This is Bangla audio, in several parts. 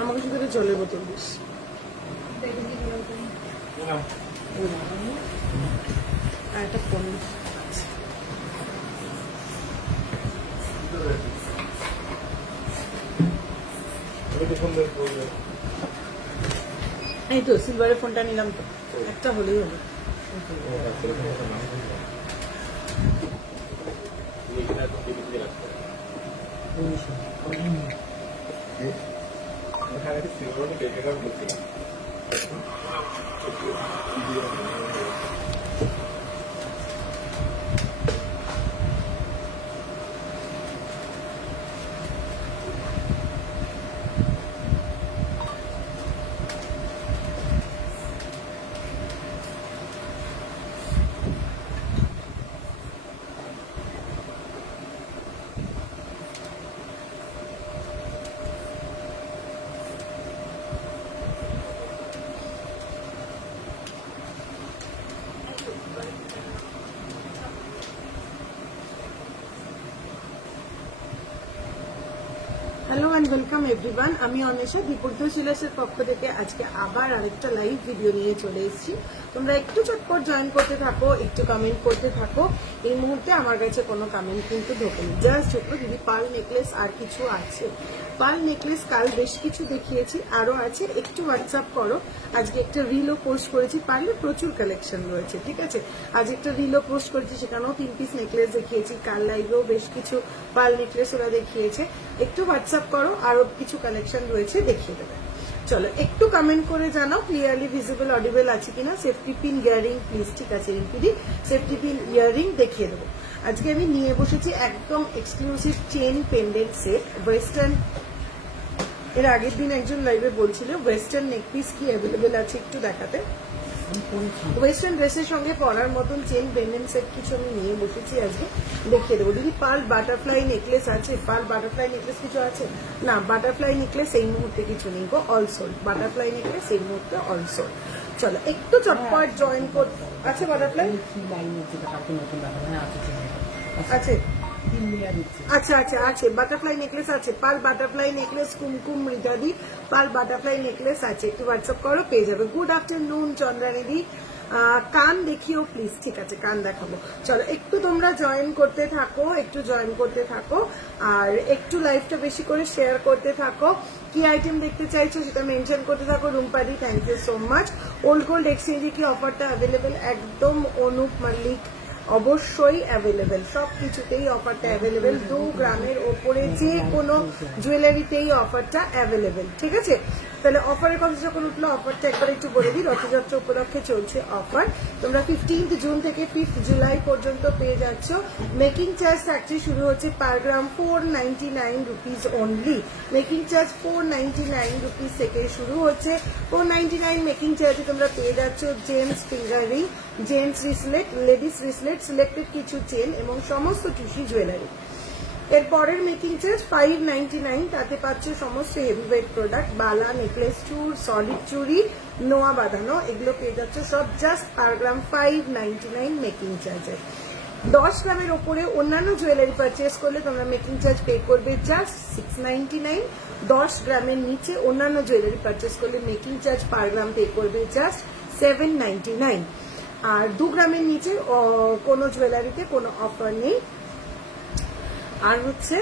আমাকে শুধু জলের বোতল দিস। আর একটা ফোন এই তো সিলভারের ফোনটা নিলাম তো, একটা হলেই হলো। Hello and welcome everyone. আমি অনিশা দীপক জুয়েলার্সের পক্ষ থেকে আজকে আবার আরেকটা লাইভ ভিডিও নিয়ে চলে এসেছি। তোমরা একটু চটপট জয়েন করতে থাকো, একটু কমেন্ট করতে থাকো। এই মুহূর্তে আমার কাছে কোনো কমেন্ট কিন্তু ঢোকেনি, জাস্ট ঢোকো দিদি পার্ল নেকলেস আর কিছু আছে। পার্ল নেকলেস কাল বেশ কিছু দেখিয়েছি, আরো আছে, একটু হোয়াটসঅ্যাপ করো। আজকে একটা রিলও পোস্ট করেছি, পার্লের প্রচুর কালেকশন রয়েছে, ঠিক আছে। আজ একটা রিলও পোস্ট করেছি, সেখানেও 3 পিস নেকলেস দেখিয়েছি। কাল লাইভেও বেশ কিছু পার্ল নেকলেস ওরা দেখিয়েছে। একটু হোয়াটসঅ্যাপ করো, আরো কিছু কালেকশন রয়েছে দেখিয়ে দেবে। চলো একটু কমেন্ট করে জানাও ক্লিয়ারলি ভিজিবল অডিবল আছে কিনা। সেফটি পিন ইয়ারিং প্লিজ, ঠিক আছে রিঙ্কিদি, সেফটি পিন ইয়ারিং দেখিয়ে দেবো। আজকে আমি নিয়ে বসেছি একদম exclusive chain pendant set western. এর আগের দিন একজন লাইভে বলছিল ওয়েস্টার্ন নেক পিস কি অ্যাভেলেবেল আছে একটু দেখাতে। ওয়েস্টার্ন ড্রেসের সঙ্গে পরার মতন চেন পেন্ডেন্ট সেট কিছু আমি নিয়ে বসেছি, আজকে দেখিয়ে দেবো। দিদি পার্ল বাটারফ্লাই নেকলেস আছে? পার্ল বাটারফ্লাই নেকলেস কিছু আছে না? বাটারফ্লাই নেকলেস এই মুহূর্তে কিছু নেই গো, অল সোল্ড। বাটারফ্লাই নেকলেস এই মুহূর্তে অল সোল্ড। চলো একটু চটপট জয়েন করতে। আছে বাটারফ্লাই আছে? আচ্ছা আচ্ছা আছে, বাটারফ্লাই নেকলেস আছে। পার্ল বাটারফ্লাই নেকলেস কুমকুম মৃদাদি, পার্ল বাটারফ্লাই নেকলেস আছে, একটু হোয়াটসঅ্যাপ করো পেয়ে যাবে। গুড আফটারনুন চন্দ্রানিদি। কান দেখিও প্লিজ, ঠিক আছে কান দেখাবো। চলো একটু তোমরা জয়েন করতে থাকো, একটু জয়েন করতে থাকো, আর একটু লাইভটা বেশি করে শেয়ার করতে থাকো। কি আইটেম দেখতে চাইছো সেটা মেনশন করতে থাকো। রুম্পাদি thank you so much. Old gold এক্সচেঞ্জে কি অফারটা অ্যাভেলেবেল? একদম অনুপ মল্লিক অবশ্যই অ্যাভেলেবেল, সবকিছুতেই অফারটা অ্যাভেলেবেল। 2 গ্রামের ওপরে যে কোনো জুয়েলারিতেই অফারটা অ্যাভেলেবেল, ঠিক আছে। তাহলে অফারের কথা যখন উঠলো, অফারটা একবার একটু বলে দিই। রথযাত্রা উপলক্ষে চলছে অফার। তোমরা 15 জুন থেকে 5 জুলাই পর্যন্ত পেয়ে যাচ্ছ। মেকিং চার্জ থাকছে, শুরু হচ্ছে পার গ্রাম 499 rupees only. Making charge 499 rupees থেকে শুরু হচ্ছে। 499 মেকিং চার্জে তোমরা পেয়ে যাচ্ছ gents finger ring, gents রিসলেট, ladies রিসলেট, selected কিছু চেন এবং সমস্ত টুসি জুয়েলারি। এর পরের মেকিং চার্জ 599, তাতে পাচ্ছ সমস্ত হেভিওয়েট প্রোডাক্ট, বালা, নেকলেস, চুর, সলিড চুড়ি, নোয়া বাঁধানো, এগুলো পেয়ে যাচ্ছ সব জাস্ট পার গ্রাম 599 মেকিং চার্জে। 10 গ্রামের ওপরে অন্যান্য জুয়েলারি পারচেস করলে তোমরা মেকিং চার্জ পে করবে জাস্ট 699। 10 গ্রামের নিচে অন্যান্য জুয়েলারি পারচেস করলে মেকিং চার্জ পার গ্রাম পে করবে জাস্ট 799। আর 2 গ্রামের নিচে কোনো জুয়েলারিতে কোনো অফার নেই। আর হচ্ছে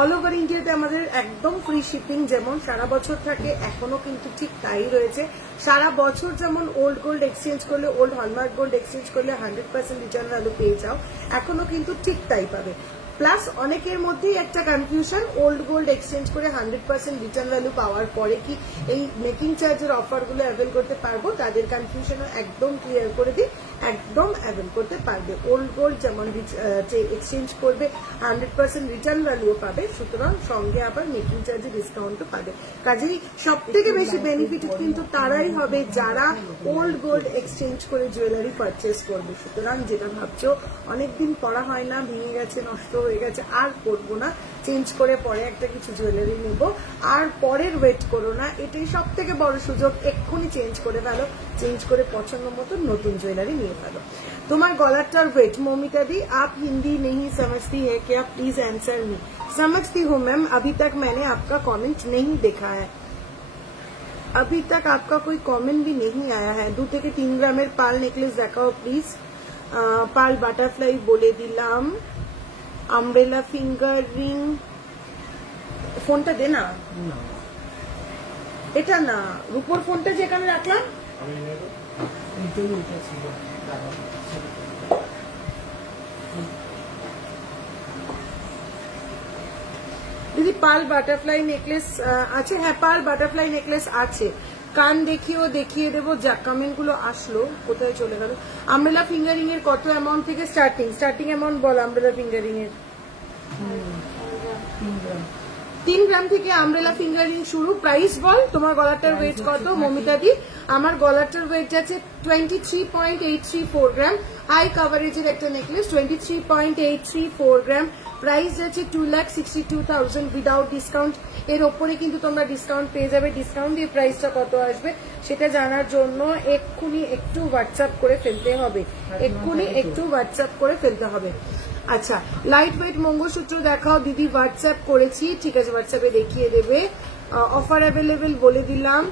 অল ওভার ইন্ডিয়াতে আমাদের একদম ফ্রি শিপিং যেমন সারা বছর থাকে, এখনো কিন্তু ঠিক তাই রয়েছে। সারা বছর যেমন ওল্ড গোল্ড এক্সচেঞ্জ করলে, ওল্ড হলমার্ক গোল্ড এক্সচেঞ্জ করলে 100% রিটার্ন ভ্যালু পেয়ে যাও, এখনো কিন্তু ঠিক তাই পাবে। প্লাস অনেকের মধ্যেই একটা কনফিউশন, ওল্ড গোল্ড এক্সচেঞ্জ করে 100% রিটার্ন ভ্যালু পাওয়ার পরে কি এই মেকিং চার্জের অফারগুলো অ্যাভেল করতে পারবো? তাদের কনফিউশনও একদম ক্লিয়ার করে দিই, একদম অ্যাভেল করতে পারবে। ওল্ড গোল্ড যেমন এক্সচেঞ্জ করবে 100% রিটার্ন ভ্যালুও পাবে, সুতরাং সঙ্গে আবার মেকিং চার্জে ডিসকাউন্টও পাবে। কাজেই সব থেকে বেশি বেনিফিটেড কিন্তু তারাই হবে যারা ওল্ড গোল্ড এক্সচেঞ্জ করে জুয়েলারি পারচেস করবে। সুতরাং যেটা ভাবছো অনেকদিন পরা হয় না, ভেঙে গেছে, নষ্ট হয়ে গেছে, আর করবো না, চেঞ্জ করে পরে একটা কিছু জুয়েলারি নেব, আর পরের ওয়েট করো না, এটাই সব থেকে বড় সুযোগ। এক্ষুনি চেঞ্জ করে ফেলো, চেঞ্জ করে পছন্দ মতো নতুন জুয়েলারি নিয়ে ফেলো। তোমার গলাটার ওয়েট মৌমিতা दी आप हिंदी नहीं समझती है क्या प्लीज आंसर मी समझती हूँ मैम अभी तक मैंने आपका कमेंट नहीं देखा है अभी तक आपका कोई कमेंट भी नहीं आया है 2 থেকে 3 গ্রামের পাল নেকলেস দেখাও প্লিজ পাল বাটারফ্লাই বলে দিলাম আমব্রেলা ফিঙ্গার রিং ফোনটা দে না এটা না রূপোর ফোনটা যেখানে রাখলাম দিদি পাল বাটারফ্লাই নেকলেস আছে হ্যাঁ পাল বাটারফ্লাই নেকলেস আছে কান দেখিয়ে দেবো যা কমেন্ট গুলো আসলো কোথায় চলে গেল আমব্রেলা ফিঙ্গারিং এর কত অ্যামাউন্ট থেকে স্টার্টিং অ্যামাউন্ট বল আমব্রেলা ফিঙ্গারিং এর 3 গ্রাম থেকে আমব্রেলা ফিঙ্গারিং শুরু প্রাইস বল তোমার গলাটার ওয়েট কত মমিতা দি আমার গলাটার ওয়েট আছে 23.834 গ্রাম হাই কভারেজের একটা নেকলেস 23.834 গ্রাম প্রাইস আছে 2,62,000 উইদাউট ডিসকাউন্ট এর উপরে কিন্তু তোমরা ডিসকাউন্ট পেয়ে যাবে ডিসকাউন্ট দিয়ে প্রাইসটা কত আসবে সেটা জানার জন্য এক্ষুনি একটু হোয়াটসঅ্যাপ করে ফেলতে হবে আচ্ছা লাইট ওয়েট মঙ্গলসূত্র দেখাও দিদি হোয়াটসঅ্যাপ করেছি ঠিক আছে হোয়াটসঅ্যাপে দেখিয়ে দেবে ऑफर अवेलेबल बोले दिलाम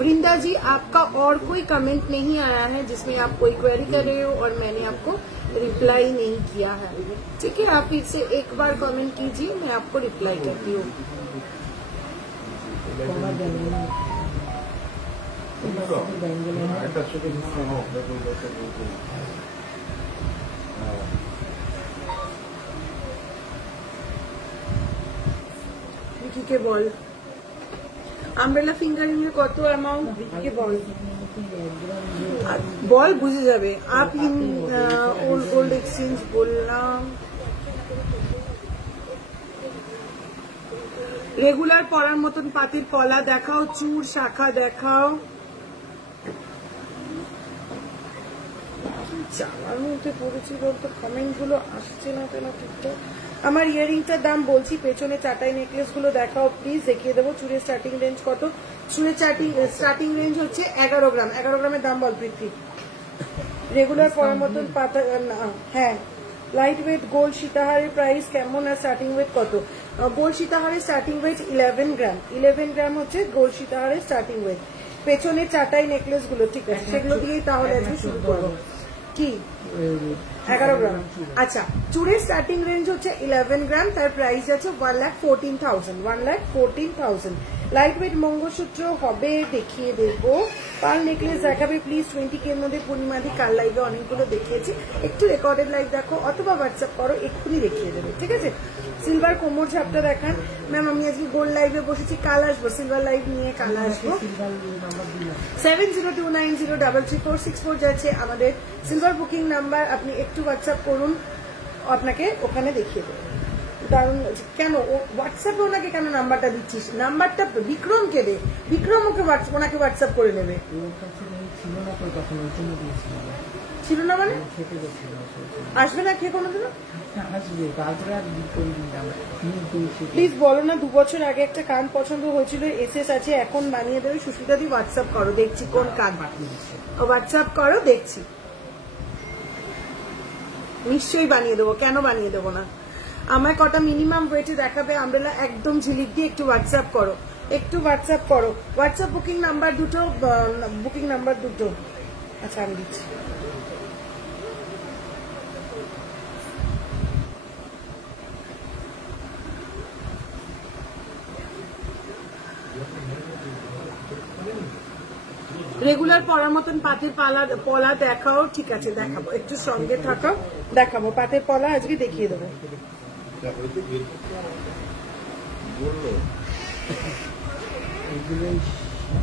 वृंदा जी आपका और कोई कमेंट नहीं आया है जिसमें आप कोई क्वेरी कर रहे हो और मैंने आपको रिप्लाई नहीं किया है ठीक है आप फिर से एक बार कमेंट कीजिए मैं आपको रिप्लाई करती हूँ के बोल আমব্রেলা ফিঙ্গারিং এর কত অ্যামাউন্ট কে বল বুঝে যাবে আপ গোল্ড এক্সচেঞ্জ বললাম রেগুলার পরার মতন পাতির পলা দেখাও চূড় শাখা দেখাও চালার মধ্যে পড়েছি বলতো কমেন্ট গুলো আসছে না কেন ঠিকঠাক আমার ইয়ারিংটার দাম বলছি পেছনে চাটাই নেকলেস গুলো দেখাও প্লিজ দেখিয়ে দেবো চুড়ের স্টার্টিং রেঞ্জ কত চুড়ের স্টার্টিং রেঞ্জ হচ্ছে 11 গ্রাম 11 গ্রামের দাম বল পৃথ্বী রেগুলার পরার মতন পাতা হ্যাঁ লাইট ওয়েট গোল্ড সীতাহারের প্রাইস কেমন আর স্টার্টিং ওয়েট কত গোল্ড সীতাহারের স্টার্টিং ওয়েট 11 গ্রাম হচ্ছে গোল্ড সীতাহারের স্টার্টিং ওয়েট পেছনে চাটাই নেকলেস গুলো ঠিক আছে সেগুলো দিয়েই তাহলে আজকে শুরু করবো কি 11 গ্রাম আচ্ছা চুড়ের স্টার্টিং রেঞ্জ হচ্ছে 11 গ্রাম তার প্রাইস আছে 1,14,000 লাইট ওয়েট মঙ্গলসূত্র হবে দেখিয়ে দেবো পাল নেকলেস দেখাবে প্লিজ 20K এর মধ্যে পূর্ণিমাদি কাল লাইভে অনেকগুলো দেখিয়েছি একটু রেকর্ডেড লাইভ দেখো অথবা হোয়াটসঅ্যাপ করো এক্ষুনি দেখিয়ে দেবে ঠিক আছে সিলভার কোমর ঝাপটা দেখান ম্যাম আমি আজকে গোল্ড লাইভে বসেছি কাল আসবো সিলভার লাইভ নিয়ে কাল আসবো 7029033464 যাচ্ছে আমাদের সিলভার বুকিং নাম্বার আপনি একটু হোয়াটসঅ্যাপ করুন আপনাকে ওখানে দেখিয়ে দেবে কারণ কেন হোয়াটসঅ্যাপে ওনাকে কেন নাম্বারটা দিচ্ছিস নাম্বারটা বিক্রমকে দে বিক্রম ওনাকে হোয়াটসঅ্যাপ করে নেবে ছিল না মানে আসবে না কে কোনোদিনও প্লিজ বলো না 2 বছর আগে একটা কান পছন্দ হয়েছিল এসএস আছে এখন বানিয়ে দেবে সুস্মিতা দি হোয়াটসঅ্যাপ করো দেখছি কোন কান হোয়াটসঅ্যাপ করো দেখছি নিশ্চয়ই বানিয়ে দেবো কেন বানিয়ে দেবো না আমায় কটা মিনিমাম ওয়েটে দেখাবে আমব্রেলা একদম ঝিলিক দিয়ে একটু হোয়াটসঅ্যাপ করো হোয়াটসঅ্যাপ বুকিং নাম্বার দুটো আচ্ছা আমি দিচ্ছি রেগুলার পরার মতন পাতের পলা দেখাও ঠিক আছে দেখাবো একটু সঙ্গে থাকো দেখাবো পাতের পলা আজকে দেখিয়ে দেবো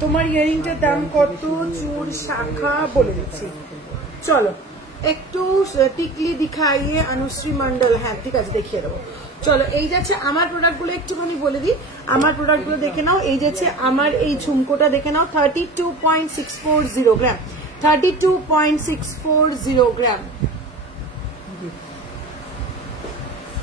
তোমার ইয়ারিংটার দাম কত চূড় শাখা বলে দিচ্ছি চলো একটু টিকলি দিখাইয়ে অনুশ্রী মন্ডল হ্যাঁ ঠিক আছে দেখিয়ে দেবো চলো এই যাচ্ছে আমার প্রোডাক্ট গুলো একটুখানি বলে দিই আমার প্রোডাক্ট গুলো দেখে নাও এই যাচ্ছে আমার এই ঝুমকোটা দেখে নাও 32.640 গ্রাম 32.640 গ্রাম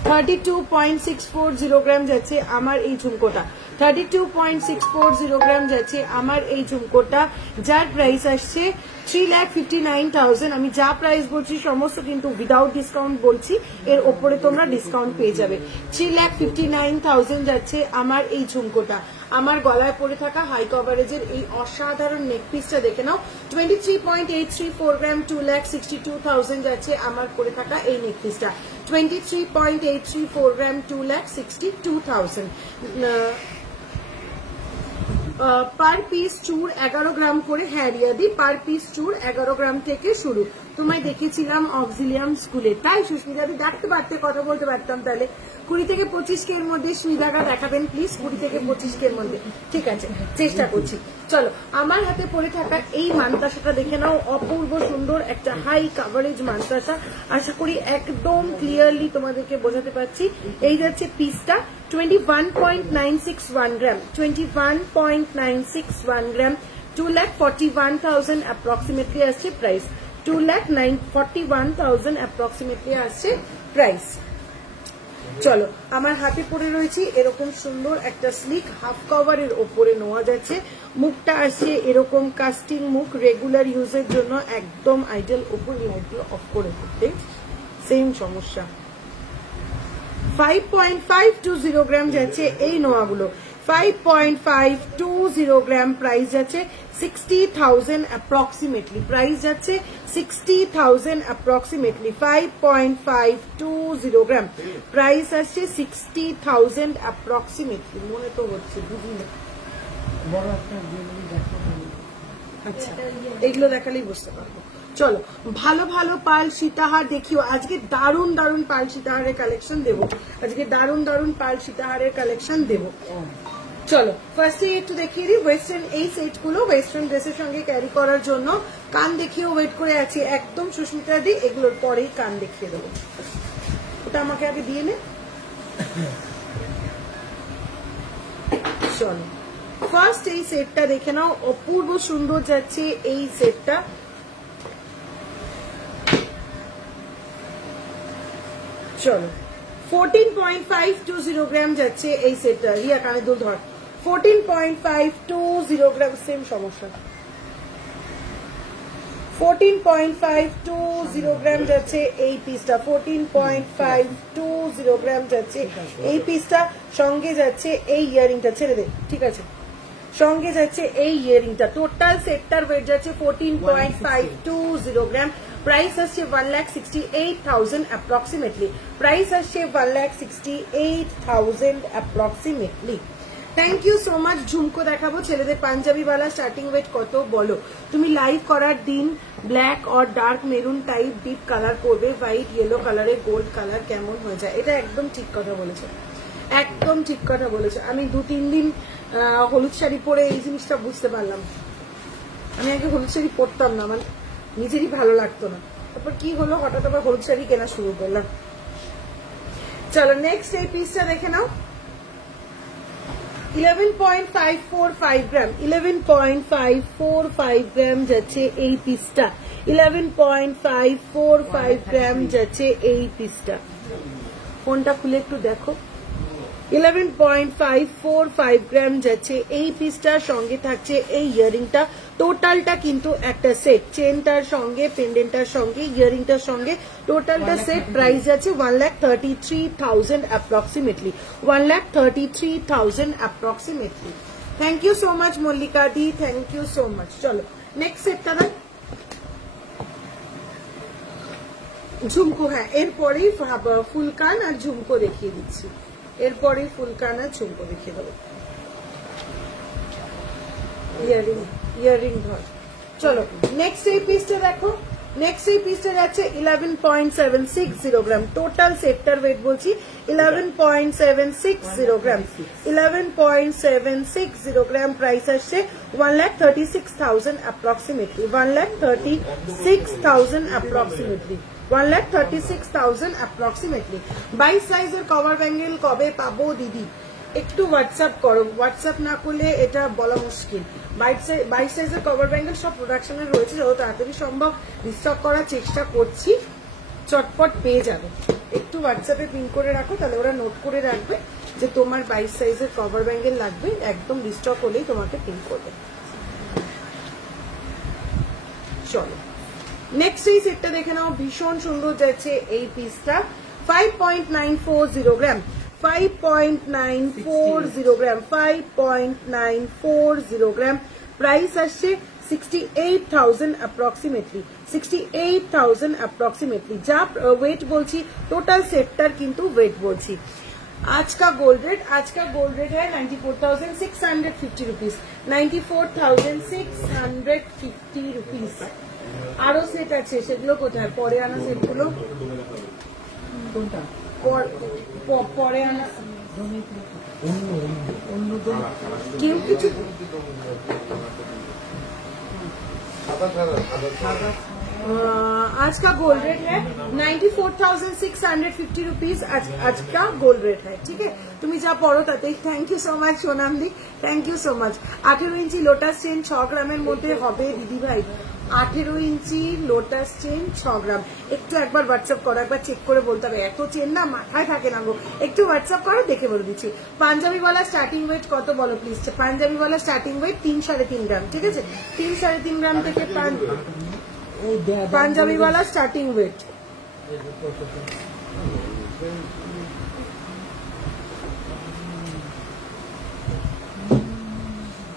32.640 গ্রাম যাচ্ছে আমার এই ঝুমকোটা 32.640 গ্রাম যাচ্ছে আমার এই ঝুমকোটা, যার প্রাইস আসছে 3,59,000। আমি যা প্রাইস বলছি সমস্ত কিন্তু উইদাউট ডিসকাউন্ট বলছি, এর ওপরে তোমরা ডিসকাউন্ট পেয়ে যাবে। 3,59,000 যাচ্ছে আমার এই ঝুমকোটা। আমার গলায় পরে থাকা হাই কভারেজের এই অসাধারণ নেক পিসটা দেখে নাও, 23.834 গ্রাম, 2,62,000 যাচ্ছে আমার পরে থাকা এই নেক পিসটা। 23.834 গ্রাম, 2,62,000। পার পিস চুর 11 গ্রাম করে, হ্যাঁ রিয়াদি, পার পিস চুর 11 গ্রাম থেকে শুরু। তোমায় দেখেছিলাম অক্সিলিয়াম স্কুলে, তাই সুস্মিতাদি ডাকতে পারতে, কথা বলতে পারতাম। তাহলে 20 থেকে 25 কে এর মধ্যে সুইদাটা দেখাবেন প্লিজ, 20 থেকে 25 কে এর মধ্যে। ঠিক আছে, চেষ্টা করছি। চলো, আমার হাতে পরে থাকা এই মানতাসাটা দেখে নাও, অপূর্ব সুন্দর একটা হাই কাভারেজ মানতাসা। আশা করি একদম ক্লিয়ারলি তোমাদেরকে বোঝাতে পারছি। এই যাচ্ছে পিসটা, 21.961 গ্রাম, 21.961 গ্রাম, 2,41,000 অ্যাপ্রক্সিমেটলি আসছে প্রাইস, 2,41,000 অ্যাপ্রক্সিমেটলি আসছে প্রাইস। চলো, আমার হাতে পরে রয়েছে এরকম সুন্দর একটা স্লিক হাফ কভারের ওপরে নেওয়া যাচ্ছে। মুখটা আসছে এরকম কাস্টিং মুখ, রেগুলার ইউজের জন্য একদম আইডিয়াল। ওপর লাইটগুলো অফ করে করতে সেম সমস্যা। 5.520 গ্রাম যাচ্ছে এই নোয়াগুলো, 5.520 গ্রাম, প্রাইস যাচ্ছে 60,000 অ্যাপ্রক্সিমেটলি, প্রাইস যাচ্ছে 60,000 অ্যাপ্রক্সিমেটলি। 5.520 গ্রাম, প্রাইস আসছে 60,000 অ্যাপ্রক্সিমেটলি। মনে তো হচ্ছে, বুঝি না, আচ্ছা এগুলো দেখালেই বুঝতে পারবো। চলো, ভালো ভালো পাল সীতাহার দেখিও। আজকে দারুণ দারুণ পাল সীতাহারের কালেকশন দেবো, আজকে দারুণ দারুণ পাল সীতাহারের কালেকশন দেবো। চলো, ফার্স্টে একটু দেখিয়ে দিই ওয়েস্টার্ন এই সেট গুলো, ওয়েস্টার্ন ড্রেসের সঙ্গে ক্যারি করার জন্য। কান দেখিয়েও ওয়েট করে আছি একদম সুস্মিতা দি, এগুলোর পরেই কান দেখিয়ে দেবো। ওটা আমাকে আগে দিয়ে নে। চলো, ফার্স্ট এই সেটটা দেখে নাও, অপূর্ব সুন্দর যাচ্ছে এই সেটটা। চলো, 14.520 গ্রাম যাচ্ছে এই সেটটা। রিয়া কানে দুল ধর, 14.520 গ্রাম, সেম সমস্যা। 14.520 গ্রাম যাচ্ছে এই পিসটা, 14.520 গ্রাম যাচ্ছে এই পিসটা। সঙ্গে যাচ্ছে এই ইয়ারিংটা, ছেড়ে দে, ঠিক আছে, সঙ্গে যাচ্ছে এই ইয়ারিংটা। টোটাল সেটটার ওয়েট যাচ্ছে 14.520 গ্রাম। প্রাইস আসছে 1,68,000 অ্যাপ্রক্সিমেটলি, প্রাইস আসছে 1,68,000 approximately. Thank you so much. ঝুমকো দেখাবো, ছেলেদের পাঞ্জাবি বালা, স্টার্টিং ওয়েট কত বলো? তুমি লাইভ করার দিন ব্ল্যাক আর dark maroon type deep colour করবে, হোয়াইট ইয়েলো কালারে গোল্ড কালার কেমন হয়ে যায়? এটা একদম ঠিক কথা বলেছে, একদম ঠিক কথা বলেছে। আমি 2-3 দিন হলুদ শাড়ি পরে এই জিনিসটা বুঝতে পারলাম। আমি আগে হলুদ শাড়ি পরতাম না, মানে নিজেরই ভালো লাগতো না, তারপর কি হলো হঠাৎ আবার হলুদ শাড়ি কেনা শুরু করলাম। চলো, নেক্সট এই পিসটা দেখে নাও, 11.545 গ্রাম, 11.545 গ্রাম যাচ্ছে এই পিসটা, 11.545 গ্রাম যাচ্ছে এই পিসটা। ফোনটা খুলে একটু দেখো, 11.545 গ্রাম যাচ্ছে এই পিসটার। সঙ্গে থাকছে এই ইয়ারিংটা। টোটালটা কিন্তু একটা সেট, চেনটার সঙ্গে, পেন্ডেন্টটার সঙ্গে, ইয়ারিংটার সঙ্গে টোটালটা সেট। প্রাইস যাচ্ছে 1,33,000 approximately, 1,33,000 approximately. Thank you so much Mallika দি, থ্যাংক ইউ সো মাচ। চলো, নেক্সট সেটটা দেখ, ঝুমকো। হ্যাঁ, এরপরেই ফুলকান আর ঝুমকো দেখিয়ে দিচ্ছি, এরপরে ফুলকান আর ঝুমকো দেখিয়ে দেবো। ইয়ারিং ধর। চলো, নেক্সট এই পিসটা দেখো, নেক্সট এই পিসটা যাচ্ছে 11.760 গ্রাম। টোটাল সেটটার ওয়েট বলছি 11.760 গ্রাম, 11.760 গ্রাম। প্রাইস আসছে 1,36,000 অ্যাপ্রক্সিমেটলি, 1,36,000 অ্যাপ্রক্সিমেটলি, 1,36,000 অ্যাপ্রক্সিমেটলি। 22 সাইজের কভার ব্যাঙ্গেল কবে পাবো দিদি? একটু হোয়াটসঅ্যাপ করো, হোয়াটসঅ্যাপ না করলে এটা বলা মুশকিল। 22 সাইজের কভার ব্যাঙ্গেল সব প্রোডাকশনে রয়েছে, যত তাড়াতাড়ি সম্ভব রিস্টক করার চেষ্টা করছি, চটপট পেয়ে যাবে। একটু হোয়াটসঅ্যাপে পিন করে রাখো, তাহলে ওরা নোট করে রাখবে, যে তোমার 22 সাইজের কভার ব্যাঙ্গেল লাগবে, একদম রিস্টক হলেই তোমাকে পিন করবে। চলো নেক্সট এই সেটটা দেখে নাও, ভীষণ সুন্দর যাচ্ছে এই পিসটা। 5.940 গ্রাম, 5.940 গ্রাম, 5.940 গ্রাম। প্রাইস আসছে 68,000 অ্যাপ্রক্সিমেটলি, 68,000 অ্যাপ্রক্সিমেটলি। যা ওয়েট বলছি টোটাল সেটটার কিন্তু ওয়েট বলছি। आज का गोल्ड रेट है 94,650 रुपीज, 94,650 रुपीज। আরো সেট আছে, সেগুলো কোথায়? পরে আনা সেটগুলো পরে আনা কেউ কিছু आज का गोल्ड रेट है 94,650 रुपीज। आज का गोल्ड रेट है, ठीक है। তুমি যা পড়ো তাতে থ্যাংক ইউ সো মাচ সোনামদি, thank you so much. 18 inch lotus chain 6 গ্রামের মধ্যে হবে দিদি ভাই। 18 ইঞ্চি লোটাস চেন 6 গ্রাম। একটু একবার হোয়াটসঅ্যাপ করো, একবার চেক করে বলতে হবে, এত চেন না মাথায় থাকে না গো। একটু হোয়াটসঅ্যাপ করো, দেখে বলে দিচ্ছি। পাঞ্জাবিওয়ালা স্টার্টিং ওয়েট কত বলো প্লিজ। পাঞ্জাবিওয়ালা স্টার্টিং ওয়েট 3-3.5 গ্রাম, ঠিক আছে। 3-3.5 গ্রাম থেকে পাঞ্জাবিওয়ালা স্টার্টিং ওয়েট।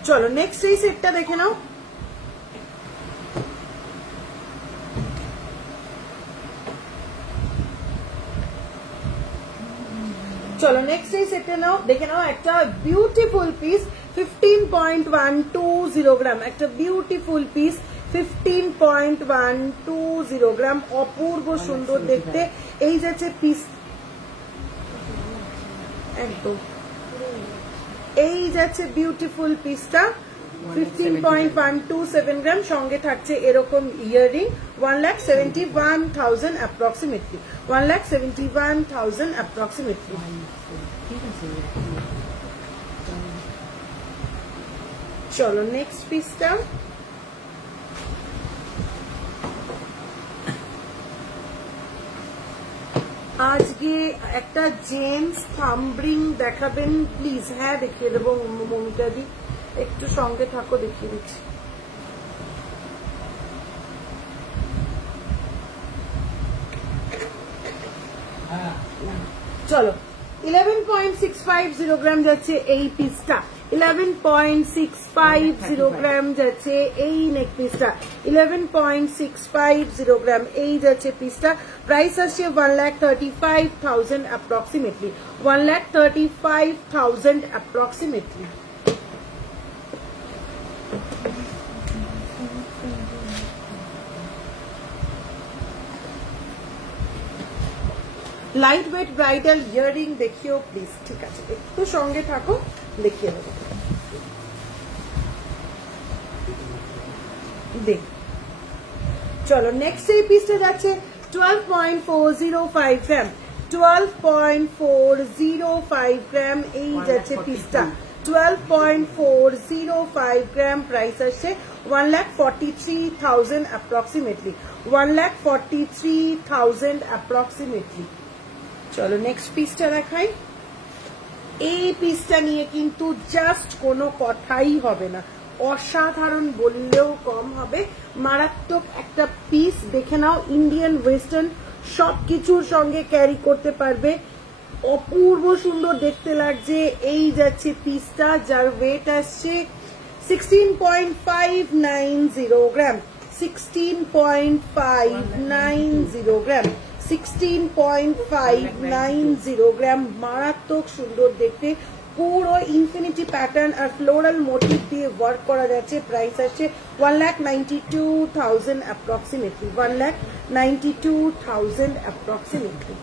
চলো নেক্সট এই সেটটা দেখে নাও। চলো নেক্সট এই সেটটা নাও, দেখে নাও একটা বিউটিফুল পিস 15.120 গ্রাম, একটা বিউটিফুল পিস 15.120 গ্রাম, অপূর্ব সুন্দর দেখতে। এই যাচ্ছে পিস, একদম এই যাচ্ছে বিউটিফুল পিসটা 15.127 গ্রাম। সঙ্গে থাকছে এরকম ইয়াররিং। 1,71,000 approximately, 1,71,000 approximately. চলো নেক্সট পিসটা। আজকে একটা জেন্টস থাম্বরিং দেখাবেন প্লিজ। হ্যাঁ দেখিয়ে দেবো মমিতা দি, একটু সঙ্গে থাকো, দেখিয়ে দিচ্ছি। চলো 11.650 গ্রাম যাচ্ছে এই পিসটা, 11.650 গ্রাম যাচ্ছে এই নেক পিসটা, 11.650 গ্রাম এই যাচ্ছে পিসটা। প্রাইস আসছে 1,35,000 approximately, 1,35,000 approximately. Light weight bridal earring দেখিও প্লিজ, ঠিক আছে। একটু সঙ্গে থাকো, দেখিয়ে দেবো। দেখ চলো নেক্সট এই পিসটা যাচ্ছে 12.405 গ্রাম, 12.405 গ্রাম এই যাচ্ছে পিসটা, 12.405 গ্রাম। প্রাইস আসছে 1,43,000 অ্যাপ্রক্সিমেটলি, 1,43,000 অ্যাপ্রক্সিমেটলি। চলো নেক্সট পিসটা দেখাই। এই পিসটা নিয়ে কিন্তু জাস্ট কোনো কথাই হবে না, অসাধারণ বললেও কম হবে। মারাত্মক একটা পিস, দেখে নাও। ইন্ডিয়ান ওয়েস্টার্ন সবকিছুর সঙ্গে ক্যারি করতে পারবে, অপূর্ব সুন্দর দেখতে লাগছে। এই যাচ্ছে পিসটা, যার ওয়েট আসছে 16.590 গ্রাম, 16.590 গ্রাম, 16.590 গ্রাম। মারাত্মক সুন্দর দেখতে, পুরো ইনফিনিটি প্যাটার্ন আর ফ্লোরাল মোটিভ দিয়ে ওয়ার্ক করা যাচ্ছে। প্রাইস আছে 1,92,000 অ্যাপ্রক্সিমেটলি, 1,92,000 অ্যাপ্রক্সিমেটলি।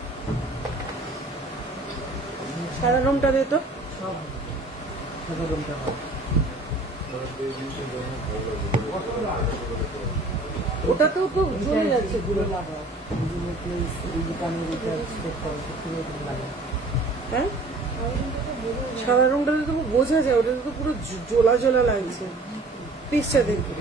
সাদা রুমটা দে তো, ওটাতেও খুব জ্বলে যাচ্ছে পুরো। হ্যাঁ সাদা রংটাতে তো বোঝা যায়, ওটাতে তো পুরো জোলা জোলা লাগছে। পিসটা দেখে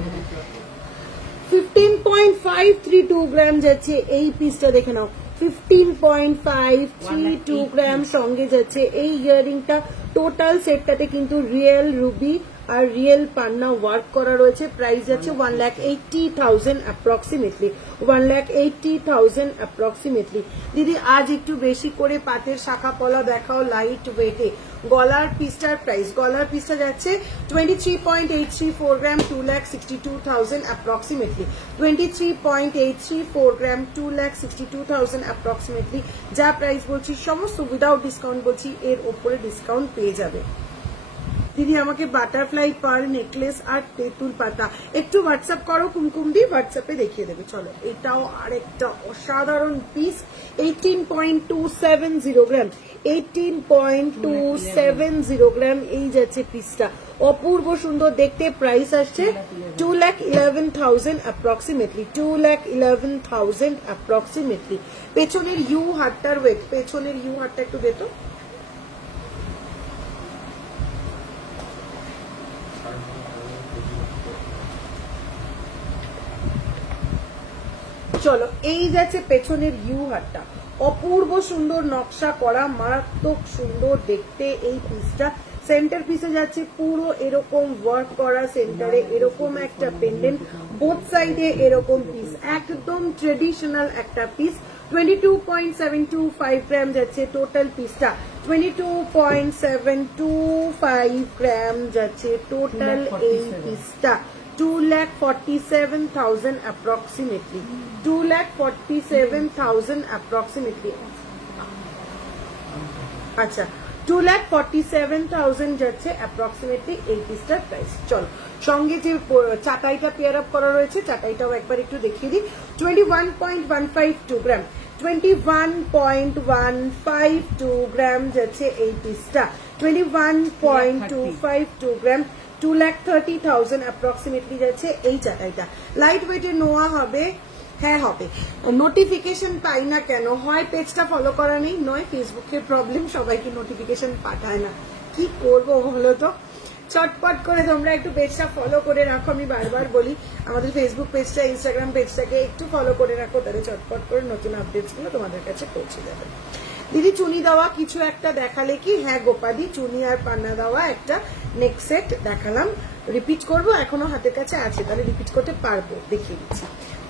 15.532 গ্রাম যাচ্ছে এই পিসটা, দেখে নাও। 15.532 গ্রাম সঙ্গে যাচ্ছে এই ইয়াররিংটা। টোটাল সেটটাতে কিন্তু রিয়েল রুবি আর রিয়েল পান্না ওয়ার্ক করা রয়েছে। প্রাইস যাচ্ছে 1,80,000 অ্যাপ্রক্সিমেটলি, 1,80,000 অ্যাপ্রক্সিমেটলি। দিদি আজ একটু বেশি করে পাতের শাখা পলা দেখাও লাইট ওয়েটে। গলার পিসটার প্রাইস, গলার পিসটা যাচ্ছে 23.834 গ্রাম, 2,62,000 অ্যাপ্রক্সিমেটলি, 23.834 গ্রাম, 2,62,000 অ্যাপ্রক্সিমেটলি। যা প্রাইস বলছি সমস্ত উইদাউট ডিসকাউন্ট বলছি, এর ওপরে ডিসকাউন্ট পেয়ে যাবে। দিদি আমাকে বাটারফ্লাই পার্ল নেকলেস আর তেঁতুল পাতা একটু হোয়াটসঅ্যাপ করো, কুমকুম দি হোয়াটসঅ্যাপে দেখিয়ে দেবে। চলো এটাও আরেকটা অসাধারণ পিস, 18.270 গ্রাম, 18.270 গ্রাম এই যাচ্ছে পিসটা, অপূর্ব সুন্দর দেখতে। প্রাইস আসছে 2,11,000 অ্যাপ্রক্সিমেটলি, 2,11,000 অ্যাপ্রক্সিমেটলি। পেছনের ইউ হাতটার ওয়েট, পেছনের ইউ হাতটা একটু দেখো। চলো এই যাচ্ছে পেছনের ইউ হাতটা, অপূর্ব সুন্দর নকশা করা, মারাত্মক সুন্দর দেখতে এই পিসটা। সেন্টার পিসে যাচ্ছে পুরো এরকম ওয়ার্ক করা, সেন্টারে এরকম একটা পেন্ডেন্ট, বোথ সাইডে এরকম পিস, একদম ট্রেডিশনাল একটা পিস। 22.725 গ্রাম যাচ্ছে টোটাল পিসটা, 22.725 গ্রাম যাচ্ছে টোটাল এই পিসটা। 2,47,000 approximately, 2,47,000 approximately। আচ্ছা 2,47,000 যাচ্ছে approximately এই পিসটার প্রাইস। চলো সঙ্গে যে চাটাইটা পেয়ার আপ করা রয়েছে, চাটাইটাও একবার একটু দেখিয়ে দিই। 21.152 গ্রাম, 21.152 গ্রাম যাচ্ছে এই পিসটা, 21.252 গ্রাম, 2,30,000 অ্যাপ্রক্সিমেটলি যাচ্ছে এই চাটাইটা। লাইট ওয়েটের নোয়া হবে, হ্যাঁ হবে। নোটিফিকেশন পাই না কেন? হয় পেজটা ফলো করা নেই, নয় ফেসবুকের প্রবলেম, সবাইকে নোটিফিকেশন পাঠায় না, কি করবো বলো তো। চটপট করে তোমরা একটু পেজটা ফলো করে রাখো, আমি বারবার বলি আমাদের ফেসবুক পেজটা, ইনস্টাগ্রাম পেজটাকে একটু ফলো করে রাখো, তাহলে চটপট করে নতুন আপডেটস গুলো তোমাদের কাছে পৌঁছে যাবে। দিদি চুনি দেওয়া কিছু একটা দেখালে কি? হ্যাঁ গোপাদি, চুনি আর পান্না দেওয়া একটা নেক সেট দেখালাম, রিপিট করবো, এখনো হাতের কাছে আছে, তাহলে রিপিট করতে পারবো, দেখিয়ে দিচ্ছি।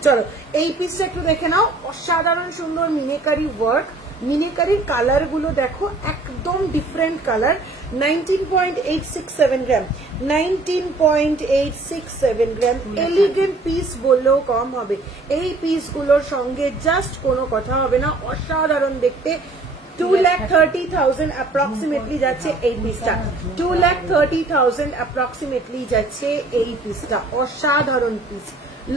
চলো এই পিসটা একটু দেখে নাও, অসাধারণ সুন্দর মিনেকারি ওয়ার্ক, মিনেকারির কালার গুলো দেখো, একদম ডিফারেন্ট কালার। 19.867 গ্রাম, 19.867 গ্রাম, এলিগেন্ট পিস বললেও কম হবে। এই পিস গুলোর সঙ্গে জাস্ট কোনো কথা হবে না, অসাধারণ দেখতে। 2,30,000 অ্যাপ্রক্সিমেটলি যাচ্ছে এই পিসটা, 2,30,000 অ্যাপ্রক্সিমেটলি যাচ্ছে এই পিসটা, অসাধারণ পিস।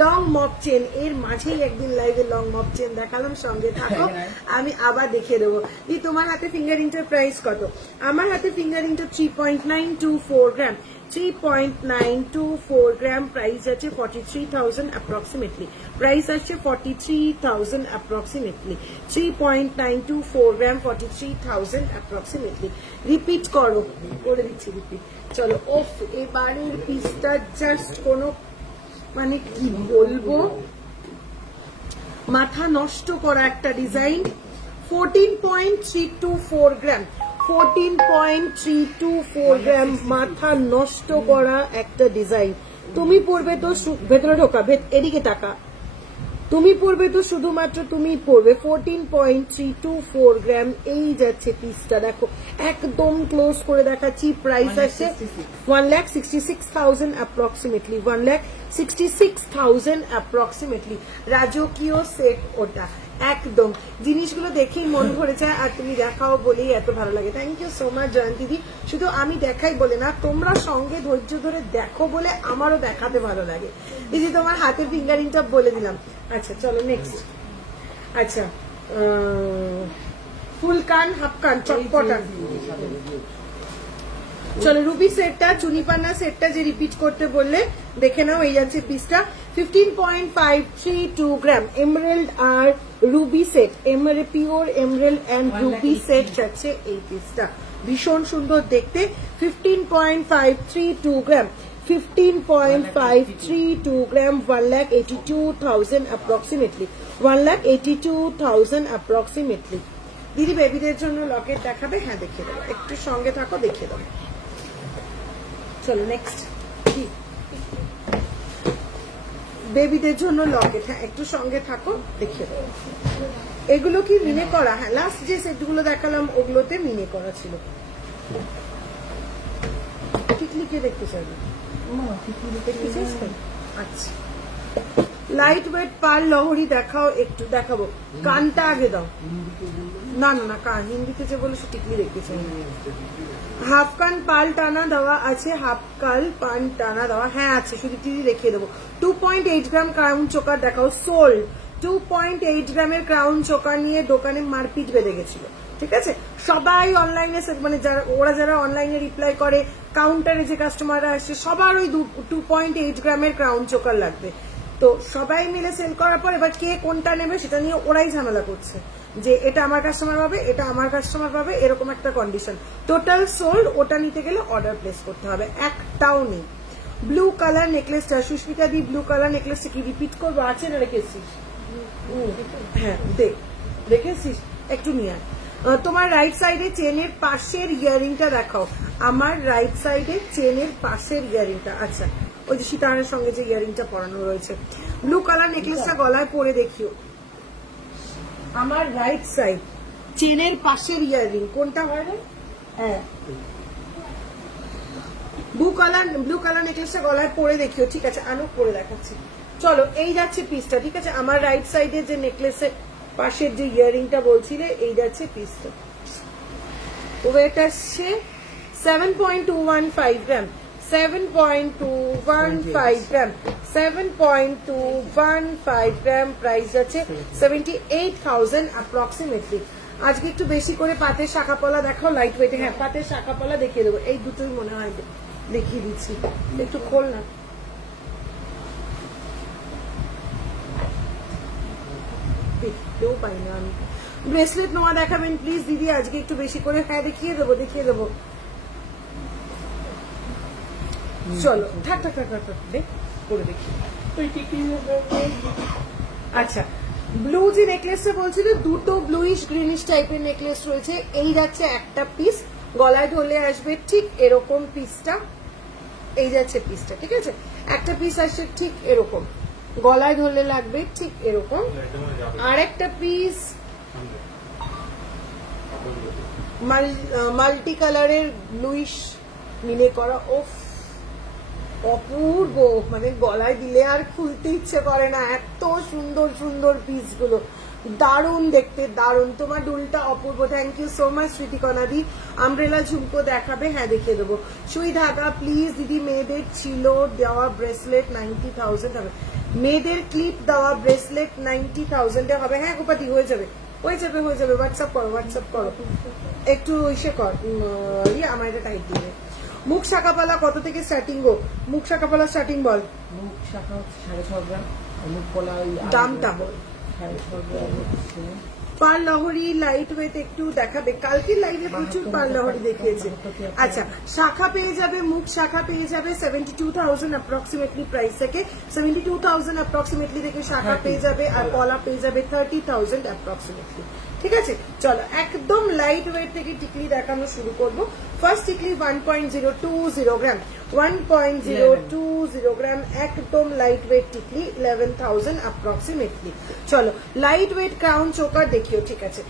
লং মপ চেন, এর মাঝেই একদিন লাইভে লং মপ চেন দেখালাম, সঙ্গে থাকো, আমি আবার দেখিয়ে দেবো। দি তোমার হাতে ফিঙ্গারিংটার প্রাইস কত? আমার হাতে ফিঙ্গারিংটা 3.924 গ্রাম, 3.924 গ্রাম, প্রাইস আছে 43,000 অ্যাপ্রক্সিমেটলি, প্রাইস আসছে 43,000 অ্যাপ্রক্সিমেটলি, 3.924 গ্রাম, 43,000 অ্যাপ্রক্সিমেটলি। রিপিট করো, করে দিচ্ছি রিপিট। চলো ওফ, এবারের পিসটা জাস্ট কোনো মানে কি বলবো, মাথা নষ্ট করা একটা ডিজাইন। 14.324 গ্রাম, 14.324 গ্রাম, মাথা নষ্ট করা একটা ডিজাইন। তুমি পড়বে তো ভেতরে ঢোকা, এদিকে টাকা, তুমি পড়বে তো শুধুমাত্র তুমি পড়বে। 14.324 গ্রাম এই যাচ্ছে পিসটা, দেখো একদম ক্লোজ করে দেখাচ্ছি। প্রাইস আছে 1,66,000 অ্যাপ্রক্সিমেটলি, 1,66,000 অ্যাপ্রক্সিমেটলি। রাজকীয় সেট ওটা, একদম জিনিসগুলো দেখেই মন ভরে যায়, আর তুমি দেখাও বলেই এত ভালো লাগে। থ্যাংক ইউ সো মাচ জয়ন্তী দি। শুধু আমি দেখাই বলে না, তোমরা সঙ্গে ধৈর্য ধরে দেখো বলে আমারও দেখাতে ভালো লাগে। দিদি তোমার হাতের ফিঙ্গারিংটা বলে দিলাম। আচ্ছা চলো নেক্সট। আচ্ছা ফুল কান, হাফ কান, চটপটা। চলো রুবি সেটটা, চুনিপান্না সেটটা যে রিপিট করতে বললে দেখে নাও, এই যাচ্ছে পিসটা। 15.532 গ্রাম, এমরাল্ড আর ruby set, pure emerald and ruby set যাচ্ছে এই পিসটা, ভীষণ সুন্দর দেখতে। 15.532 গ্রাম, 15.532 gram, 1,82,000 approximately, 1,82,000 approximately. দিদি বেবিদের জন্য লকেট দেখাবে? হ্যাঁ দেখিয়ে দেবো, একটু সঙ্গে থাকো, দেখিয়ে দেবো। চলো নেক্সট, বেবিদের জন্য লকেট, হ্যাঁ একটু সঙ্গে থাকো, দেখিয়ে দেবো। এগুলো কি মিনে করা? হ্যাঁ, লাস্ট যে সেটগুলো দেখালাম ওগুলোতে মিনে করা ছিল। টিকলিকে দেখতে চাইবে? দেখতে চাইছ? আচ্ছা, লাইট ওয়েট পার লহরি দেখাও, একটু দেখাবো। কানটা আগে দাও। না না না, কান হিন্দিতে যে বলে সে টিকলি দেখতে চাই। হাফ কান পাল টানা দেওয়া আছে, হাফ কাল পান টানা দেওয়া, হ্যাঁ আছে, শুধু টিরি দেখিয়ে দেবো। 2.8 গ্রাম ক্রাউন চোকার দেখাও, সোল্ড। 2.8 গ্রামের ক্রাউন চোকার নিয়ে দোকানে মারপিট বেঁধে গেছিল, ঠিক আছে? সবাই অনলাইনে, মানে যারা অনলাইনে রিপ্লাই করে, কাউন্টারে যে কাস্টমাররা আসে, সবার ওই 2.8 গ্রামের ক্রাউন চোকার লাগবে। তো সবাই মিলে সেল করার পর এবার কে কোনটা নেবে সেটা নিয়ে ওরাই ঝামেলা করছে, যে এটা আমার কাস্টমার পাবে, এটা আমার কাস্টমার পাবে, এরকম একটা কন্ডিশন। টোটাল সোল্ড, ওটা নিতে গেলে অর্ডার প্লেস করতে হবে, একটাও নেই। ব্লু কালার নেকলেসটা, সুস্মিতা দি ব্লু কালার নেকলেসটা কি রিপিট করবো? আছে না রেখেছিস? হ্যাঁ দেখেছিস, একটু নিয়ে আয়। তোমার রাইট সাইডে চেনের পাশের ইয়ারিংটা দেখাও। আমার রাইট সাইডে চেনের পাশের ইয়ারিংটা, আচ্ছা ওই যে সীতাহারের সঙ্গে যে ইয়ারিংটা পরানো রয়েছে। ব্লু কালার নেকলেসটা গলায় পরে দেখিও। আমার রাইট সাইড চেনের পাশের ইয়ারিং কোনটা হয় রে? হ্যাঁ, ব্লু কালার নেকলেসটা গলায় পরে দেখিও, ঠিক আছে? আনো পরে দেখাচ্ছি। চলো, এই যাচ্ছে পিসটা, ঠিক আছে? আমার রাইট সাইডে যে নেকলেসের পাশের যে ইয়ারিংটা বলছিলে, এই যাচ্ছে পিসটা। ওয়েট আসছে 7.215 গ্রাম, 7.215 গ্রাম, 7.215 গ্রাম। প্রাইস আছে 78,000 অ্যাপ্রক্সিমেটলি। আজকে একটু বেশি করে পাতের শাখাপলা দেখাও, লাইট ওয়েটে। হ্যাঁ, পাতের শাখাপলা দেখিয়ে দেবো, এই দুটোই মনে হয় দেখিয়ে দিচ্ছি। একটু খোল না, দেখতেও পাই না আমি। ব্রেসলেট নোয়া দেখাবেন প্লিজ দিদি আজকে একটু বেশি করে? হ্যাঁ দেখিয়ে দেবো, দেখিয়ে দেবো। চলো থাক করে দেখি। আচ্ছা, ব্লু যে নেকলেসটা বলছিল, দুটো ব্লুইশ গ্রিনিশ টাইপের নেকলেস রয়েছে। এই যাচ্ছে একটা পিস, গলায় ধরলে আসবে ঠিক এরকম পিসটা, এই যাচ্ছে পিসটা, ঠিক আছে? একটা পিস আসছে ঠিক এরকম, গলায় ধরলে লাগবে ঠিক এরকম। আর একটা পিস মাল্টি কালারের ব্লুইশ মিলে করা, ওফ অপূর্ব, মানে গলায় দিলে আর খুলতে ইচ্ছে করে না, এত সুন্দর সুন্দর পিসগুলো, দারুণ দেখতে, দারুণ। তোমার দুলটা অপূর্ব, thank you so much Smritikana di. Umbrella ঝুমকো দেখাবে? হ্যাঁ দেখিয়ে দেবো। সুই ধাগা প্লিজ দিদি। মেয়েদের ছিল দেওয়া ব্রেসলেট 90,000 হবে, মেয়েদের ক্লিপ দেওয়া ব্রেসলেট 90,000 হবে। হ্যাঁ গোপাতি, হয়ে যাবে হোয়াটসঅ্যাপ করো, একটু ইসে কর, আমার এটা টাইট দিবে। মুখ শাখাপালা কত থেকে স্টার্টিং গো? মুখ শাখাপালা স্টার্টিং বল। মুখ শাখা 6.5 গ্রাম, মুখ পলা দামটা বল। 6.5 গ্রাম। পার লহরি লাইট ওয়েট একটু দেখাবে? কালকের লাইভে প্রচুর পার লহরি দেখিয়েছে। আচ্ছা, শাখা পেয়ে যাবে, মুখ শাখা পেয়ে যাবে 72,000 অ্যাপ্রক্সিমেটলি প্রাইস থেকে, 72,000 অ্যাপ্রক্সিমেটলি থেকে শাখা পেয়ে যাবে, আর পলা পেয়ে যাবে 30,000 অ্যাপ্রক্সিমেটলি, ঠিক আছে? চলো একদম লাইট ওয়েট থেকে টিকলি দেখানো শুরু করবো। ফার্স্ট টিকলি 1.020 গ্রাম, 1.020 গ্রাম, একদম লাইট ওয়েট টিকলি, 11,000 অ্যাপ্রক্সিমেটলি। চলো লাইট ওয়েট ক্রাউন চোকার দেখিও, ঠিক আছে?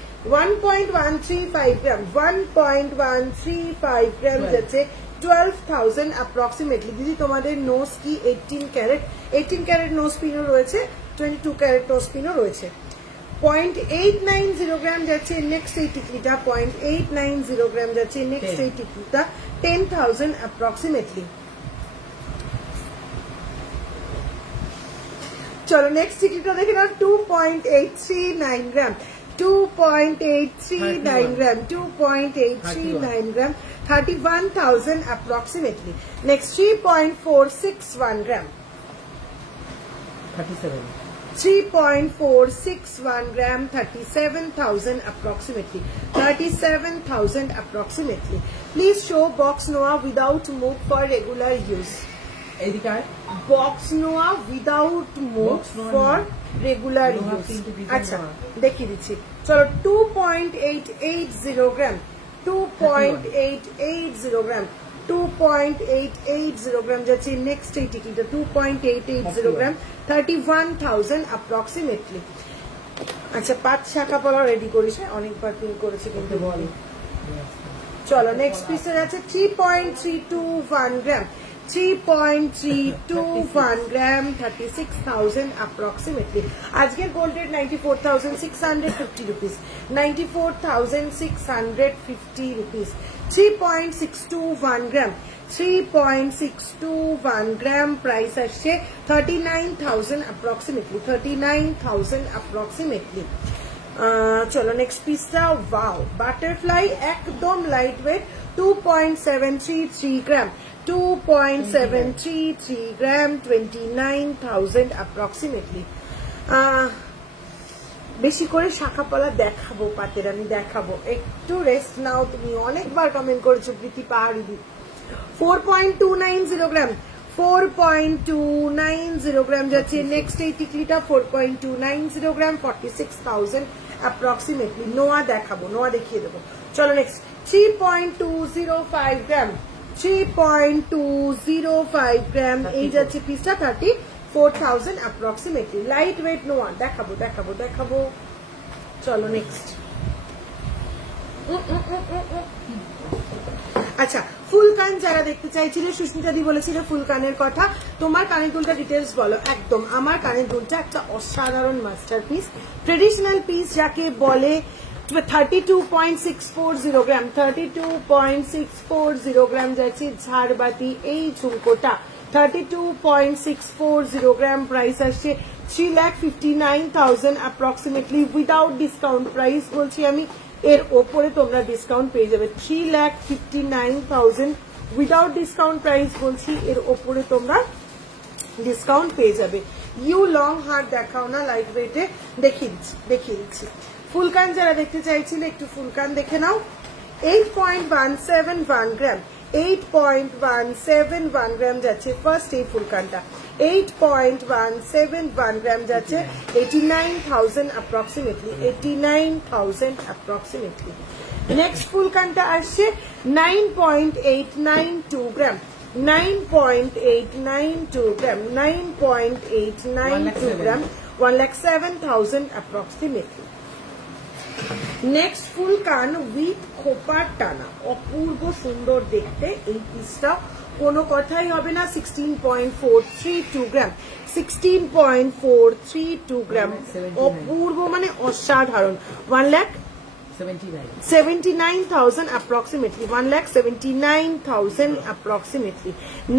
1.135 গ্রাম, 1.135 গ্রাম যাচ্ছে 12,000 অ্যাপ্রক্সিমেটলি। দিদি তোমাদের নোজ কি 18 ক্যারেট? 18 ক্যারেট নোজ পিনও রয়েছে, 22 ক্যারেট নোজ পিনও রয়েছে। 0.890 গ্রাম যাচ্ছে নেক্সট এই টিকলিটা, 0.890 গ্রাম যাচ্ছে নেক্সট এই টিকলিটা, 10,000 অ্যাপ্রক্সিমেটলি। চলো নেক্সট টিকলিটা দেখে নাও, 2.839 গ্রাম, 2.839 গ্রাম, 2.839 গ্রাম, 31,000 approximately. Next 3.461 gram, 3.461 gram, 37,000 approximately, 37,000 approximately. Please show box Noah without move for regular use. এদিকে আয়। Box Noah without move Box Noah ফর নেই। Regular Noah use. কিন্তু design আচ্ছা Noah। দেখিয়ে দিচ্ছি, চলো 2.880 গ্রাম, 2.880 গ্রাম, 2.880 গ্রাম যাচ্ছে নেক্সট এই টিকিটা 2.880 গ্রাম, 31,000 অ্যাপ্রক্সিমেটলি। আচ্ছা 5 শাখা পলা রেডি করিস, অনেকবার পিন করেছে কিন্তু বলি। চলো নেক্সট পিসের আছে 3.321 গ্রাম, 3.321 গ্রাম, 36,000 অ্যাপ্রক্সিমেটলি। আজকের গোল্ড রেট 94,650 রুপিস, 94,650 রুপিস। 3.621 গ্রাম, 3.621 গ্রাম প্রাইস আসছে 39,000 অ্যাপ্রক্সিমেটলি, 39,000 অ্যাপ্রক্সিমেটলি। চলো নেক্সট পিসটা, ওয়াও বাটারফ্লাই একদম লাইট ওয়েট, 2.733 গ্রাম, 2.733 গ্রাম, 29,000 অ্যাপ্রক্সিমেটলি। বেশি করে শাখাপালা দেখাবো, পাতের আমি দেখাবো, একটু রেস্ট নাও। তুমি অনেকবার কমেন্ট করেছো প্রীতি পাহাড়ি দি। 4.290 গ্রাম, 4.290 গ্রাম যাচ্ছে নেক্সট এই টিকলিটা, 4.290 গ্রাম, 46,000 অ্যাপ্রক্সিমেটলি। নোয়া দেখাবো, নোয়া দেখিয়ে দেবো। চলো নেক্সট 3.205 গ্রাম, 3.205 গ্রাম, এই যাচ্ছে পিসটা 34,000 অ্যাপ্রক্সিমেটলি। লাইট ওয়েট নোয়া দেখাবো দেখাবো দেখাবো। চলো নেক্সট। আচ্ছা ফুল কান যারা দেখতে চাইছিলে, সুস্মিতা দি বলেছিল ফুল কানের কথা, তোমার কানের দুলটা ডিটেলস বলো। একদম আমার কানের দুলটা একটা অসাধারণ মাস্টারপিস, ট্রেডিশনাল পিস যাকে বলে। 32.640 গ্রাম, 32.640 গ্রাম যাচ্ছে ঝাড়বাতি এই ঝুমকোটা, 32.640 গ্রাম প্রাইস আসছে 3,59,000 অ্যাপ্রক্সিমেটলি উইদাউট ডিসকাউন্ট প্রাইস বলছি আমি। এর ওপরে তোমরা ডিসকাউন্ট পেয়ে যাবে, 3,59,000 উইদাউট ডিসকাউন্ট প্রাইস বলছি, এর ওপরে তোমরা ডিসকাউন্ট পেয়ে যাবে। ইউ লং হার দেখাও না লাইট ওয়েটে, দেখিয়ে দিচ্ছি। ফুলকান যারা দেখতে চাইছিলে একটু ফুলকান দেখে নাও। 8.171 গ্রাম, 8.171 গ্রাম যাচ্ছে ফার্স্ট এই ফুলকানটা, 8.171 গ্রাম যাচ্ছে 89,000 অ্যাপ্রক্সিমেটলি, 89,000 অ্যাপ্রক্সিমেটলি। নেক্সট ফুলকানটা আসছে 9.892 গ্রাম, 9.892 গ্রাম, 9.892 গ্রাম, 1,07,000 অ্যাপ্রক্সিমেটলি। নেক্সট ফুল কান উইথ খোপার টানা, অপূর্ব সুন্দর দেখতে এই পিসটা, কোনো কথাই হবে না। 16.432 গ্রাম, 16.432 গ্রাম, অপূর্ব মানে অসাধারণ। 1,79,000 approximately, 1,79,000 approximately.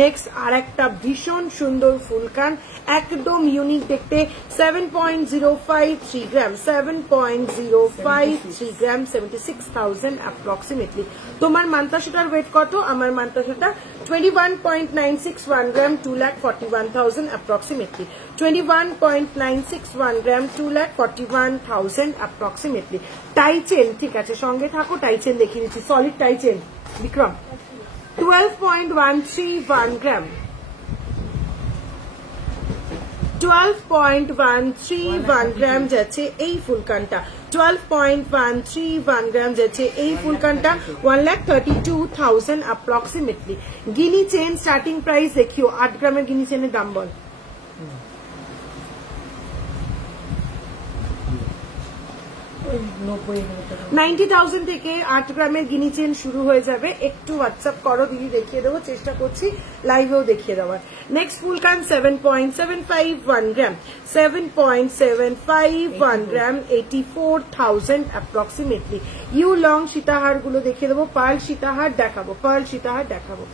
নেক্সট আর একটা ভীষণ সুন্দর ফুলকান, একদম ইউনিক দেখতে, 7.053 গ্রাম, 7.053 গ্রাম, 76,000 approximately. তোমার মান্তাসুটার ওয়েট কত? আমার মান্তাসুটা 21.961 গ্রাম, 2,41,000 approximately. 21.961 গ্রাম, 2,41,000 approximately. টাইচেন, ঠিক আছে সঙ্গে থাকো, টাইচেন দেখিয়ে দিচ্ছি, সলিড টাইচেন বিক্রম, 12.131 গ্রাম, 12.131 গ্রাম যাচ্ছে এই ফুলকানটা, 12.131 গ্রাম যাচ্ছে এই ফুলকানটা, 1,32,000 approximately. গিনি চেন স্টার্টিং প্রাইস দেখিও, 8 গ্রামের গিনি চেনের দাম বল। 90,000 থেকে 8 গ্রামের গিনি চেন শুরু হয়ে যাবে। একটু হোয়াটসঅ্যাপ করো, দিদি দেখিয়ে দেবো, চেষ্টা করছি লাইভেও দেখিয়ে দেওয়ার। নেক্সট ফুলকান 7.751 গ্রাম, 7.751 গ্রাম, 84,000 অ্যাপ্রক্সিমেটলি। ইউ লং সীতাহার গুলো দেখিয়ে দেবো, পার্ল সীতাহার দেখাবো, পার্ল সীতাহার দেখাবো।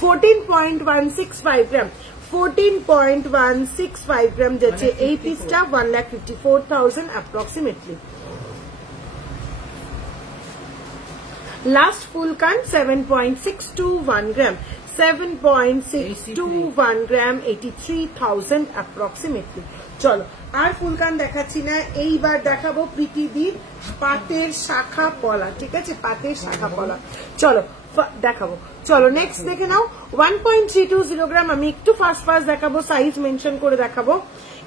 14.165 গ্রাম, 14.165 গ্রাম যাচ্ছে এই পিসটা, 1,54,000 অ্যাপ্রক্সিমেটলি। লাস্ট ফুলকান 7.621 গ্রাম, 7.621 গ্রাম, 83,000 approximately. চলো আর ফুলকান দেখাচ্ছি না, এইবার দেখাবো প্রীতিদির পাতের শাখা পলা, ঠিক আছে, পাতের শাখা পলা। চলো দেখাবো, চলো নেক্সট দেখে নাও। 1.320 গ্রাম, আমি একটু ফাস্ট দেখাবো, সাইজ মেনশন করে দেখাবো,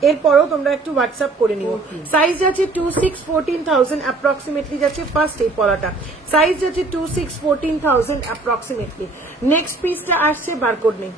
এরপরও তোমরা একটু হোয়াটসঅ্যাপ করে নিও। সাইজ যাচ্ছে 26 14,000 অ্যাপ্রক্সিমেটলি যাচ্ছে ফার্স্ট এই পলাটা, সাইজ যাচ্ছে 26 14,000 অ্যাপ্রক্সিমেটলি। নেক্সট পিসটা আসছে, বারকোড নেই,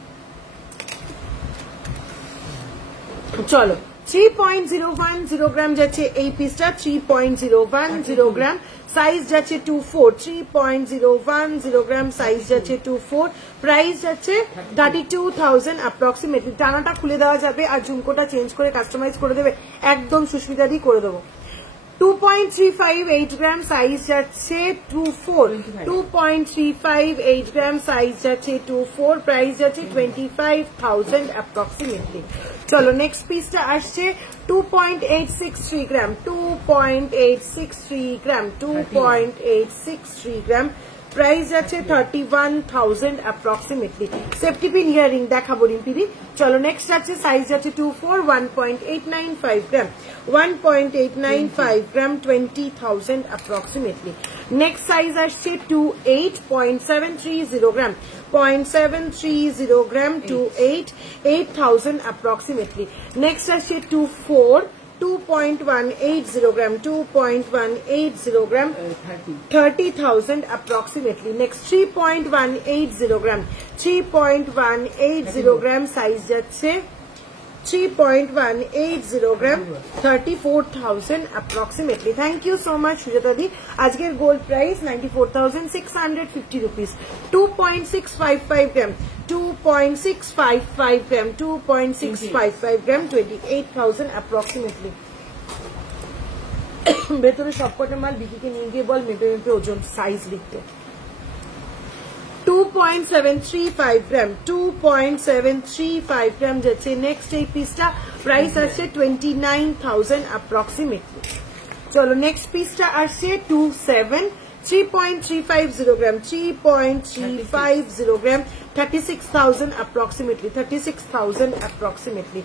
চলো 3.010 গ্রাম যাচ্ছে এই পিসটা, 3.010 গ্রাম, সাইজ যাচ্ছে 24, 3.010 গ্রাম, সাইজ যাচ্ছে 24, প্রাইস যাচ্ছে 32,000 অ্যাপ্রক্সিমেটলি। টানাটা খুলে দেওয়া যাবে আর ঝুমকোটা চেঞ্জ করে কাস্টমাইজ করে দেবে, একদম সুস্মিতাদি করে দেবো। 2.358 গ্রাম, সাইজ যাচ্ছে 24, 2.358 গ্রাম, সাইজ যাচ্ছে 24, প্রাইস যাচ্ছে 25,000 অ্যাপ্রক্সিমেটলি। চলো নেক্সট পিসটা আসছে 2.863 গ্রাম, 2.863 গ্রাম, 2.863 গ্রাম, প্রাইস যাচ্ছে 31,000 অ্যাপ্রক্সিমেটলি। সেফটি পিন ইয়ারিং দেখাবো রিম্পিদি। চলো নেক্সট আছে, সাইজ যাচ্ছে 24, 1.895 গ্রাম, 1.895 গ্রাম, 20,000 অ্যাপ্রক্সিমেটলি। নেক্সট সাইজ আসছে 28.730 গ্রাম, 0.730 গ্রাম, 8,000 অ্যাপ্রক্সিমেটলি। নেক্সট আসছে 24, 2.180 গ্রাম, 2.180 গ্রাম, 30,000 approximately. Next 3.180 গ্রাম, 3.180 গ্রাম, সাইজ যাচ্ছে 3.180 গ্রাম, 34,000 approximately. Thank you so much Sujata দি। আজকের গোল্ড প্রাইস 94,650 রুপিস। 2.655 গ্রাম, 2.655 গ্রাম, 2.655 গ্রাম, 28,000 approximately. ভেতরে সবকটা মাল বিকিকে নিয়ে গিয়ে বল মেপে মেপে ওজন সাইজ লিখতে। 2.735 গ্রাম, 2.735 গ্রাম যাচ্ছে নেক্সট এই পিসটা, প্রাইস আসছে 29,000 অ্যাপ্রক্সিমেটলি। চলো নেক্সট পিসটা আসছে 3.350 গ্রাম, 3.350 গ্রাম, 36,000 approximately, 36,000 approximately.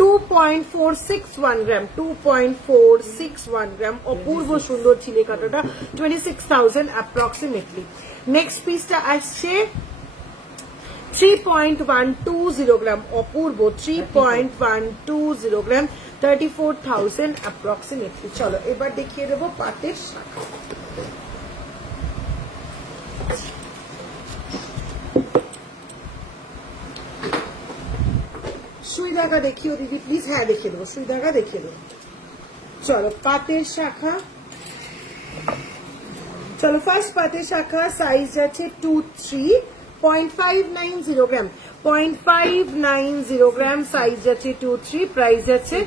2.461 গ্রাম, 2.461 গ্রাম, অপূর্ব সুন্দর ছিলে কাটাটা, 26,000 approximately. নেক্সট পিসটা আসছে 3.120 গ্রাম, অপূর্ব 3.120 গ্রাম, 34,000 approximately. চলো এবার দেখিয়ে দেবো পাতের শাখা। সুই ধাগা দেখিও দিদি প্লিজ, হ্যাঁ দেখিয়ে দেবো, সুই ধাগা দেখিয়ে দেবো। চলো পাতের শাখা, চলো ফার্স্ট পাতের শাখা, সাইজ যাচ্ছে 23.590 গ্রাম, 0.590 গ্রাম, সাইজ যাচ্ছে 23, প্রাইস যাচ্ছে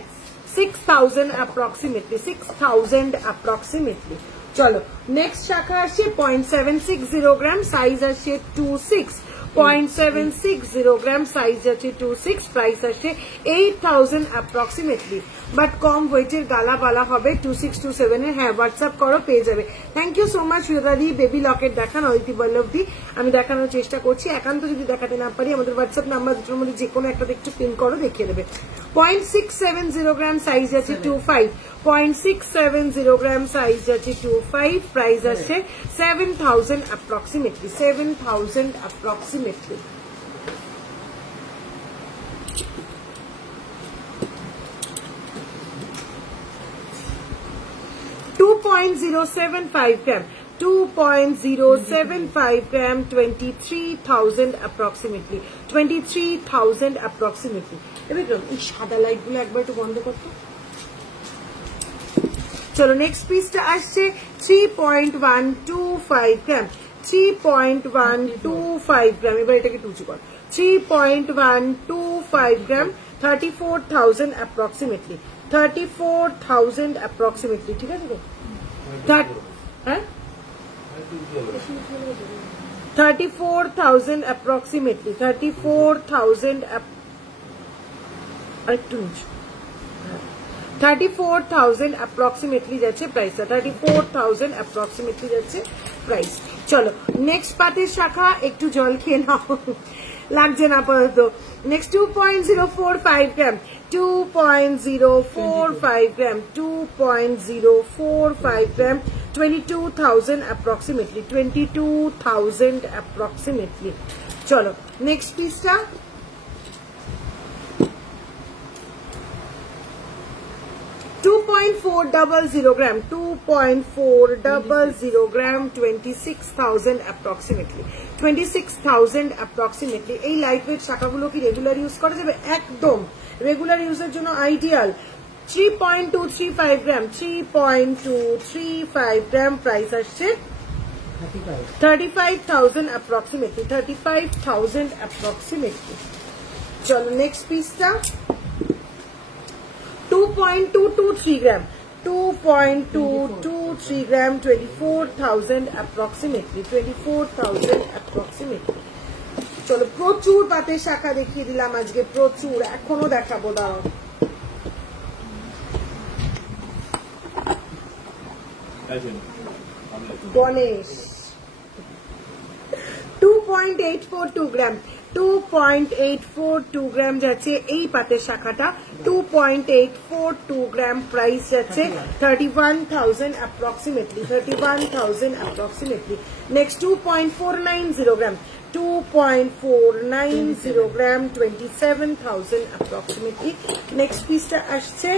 6,000 approximately, 6,000 approximately. চলো নেক্সট শাখা আসছে 0.760 গ্রাম, সাইজ আসছে 26, 0.760 গ্রাম, সাইজ আছে 26, প্রাইস আসছে 8,000 approximately. বাট কম ওয়েটের গালা বালা হবে 2627 এর, হ্যাঁ হোয়াটসঅ্যাপ করো পেয়ে যাবে। থ্যাংক ইউ সো মাচ সুজাতাদি। বেবি লকেট দেখান অদিতি বল্লভদি, আমি দেখানোর চেষ্টা করছি, একান্ত যদি দেখাতে না পারি আমাদের হোয়াটসঅ্যাপ নাম্বার দুটোর মধ্যে যে কোনো একটা একটু পিন করো, দেখিয়ে দেবে। 0.670 গ্রাম, সাইজ আছে 25, 0.670 গ্রাম, সাইজ আছে 25, প্রাইস আসছে 7,000 approximately, 7,000 approximately. $2.075 গ্রাম, 2.075 গ্রাম, 23,000 approximately, 23,000 approximately. এবার এই সাদা লাইট গুলো একবার একটু বন্ধ করতো। চলো নেক্সট পিসটা আসছে 3.125 গ্রাম, 3.125 গ্রাম, এবার এটাকে টুচু কর, 3.125 গ্রাম, 34,000 approximately, 34,000 approximately. ঠিক আছে তো, হ্যাঁ 34,000 approximately, 34,000 আরেকটু নিচু, 34,000 approximately যাচ্ছে প্রাইসটা, 34,000 approximately যাচ্ছে প্রাইস। চলো নেক্সট পাতের শাখা, একটু জল খেয়ে নাও, লাগছে না আপাতত। নেক্সট 2.045 গ্রাম, 2.045 gram, 2.045 gram, 22,000 approximately, 22,000 approximately. Chalo, next piece ta 2.400 gram, 2.400 gram, 26,000 approximately, 26,000 approximately. এই লাইটওয়েট শাখাগুলো কি রেগুলার ইউজ করা যাবে? একদম রেগুলার ইউজের জন্য আইডিয়াল। 3.235 gram, 3.235 gram, প্রাইস আসছে 35,000 approximately, 35,000 approximately. চলো নেক্সট পিসটা 2.223 gram, 2.223 gram, 24,000 approximately, 24,000 approximately. চলো প্রচুর পাতের শাখা দেখিয়ে দিলাম আজকে, প্রচুর, এখনো দেখাবো, দাঁড়াও। গণেশ 2.842 gram, 2.842 গ্রাম যাচ্ছে এই পাতের শাখাটা, 2.842 গ্রাম, প্রাইস যাচ্ছে 31,000 approximately, 31,000 approximately. Next 2.490 gram, 2.490 gram, 27,000 approximately. Next piece টা আসছে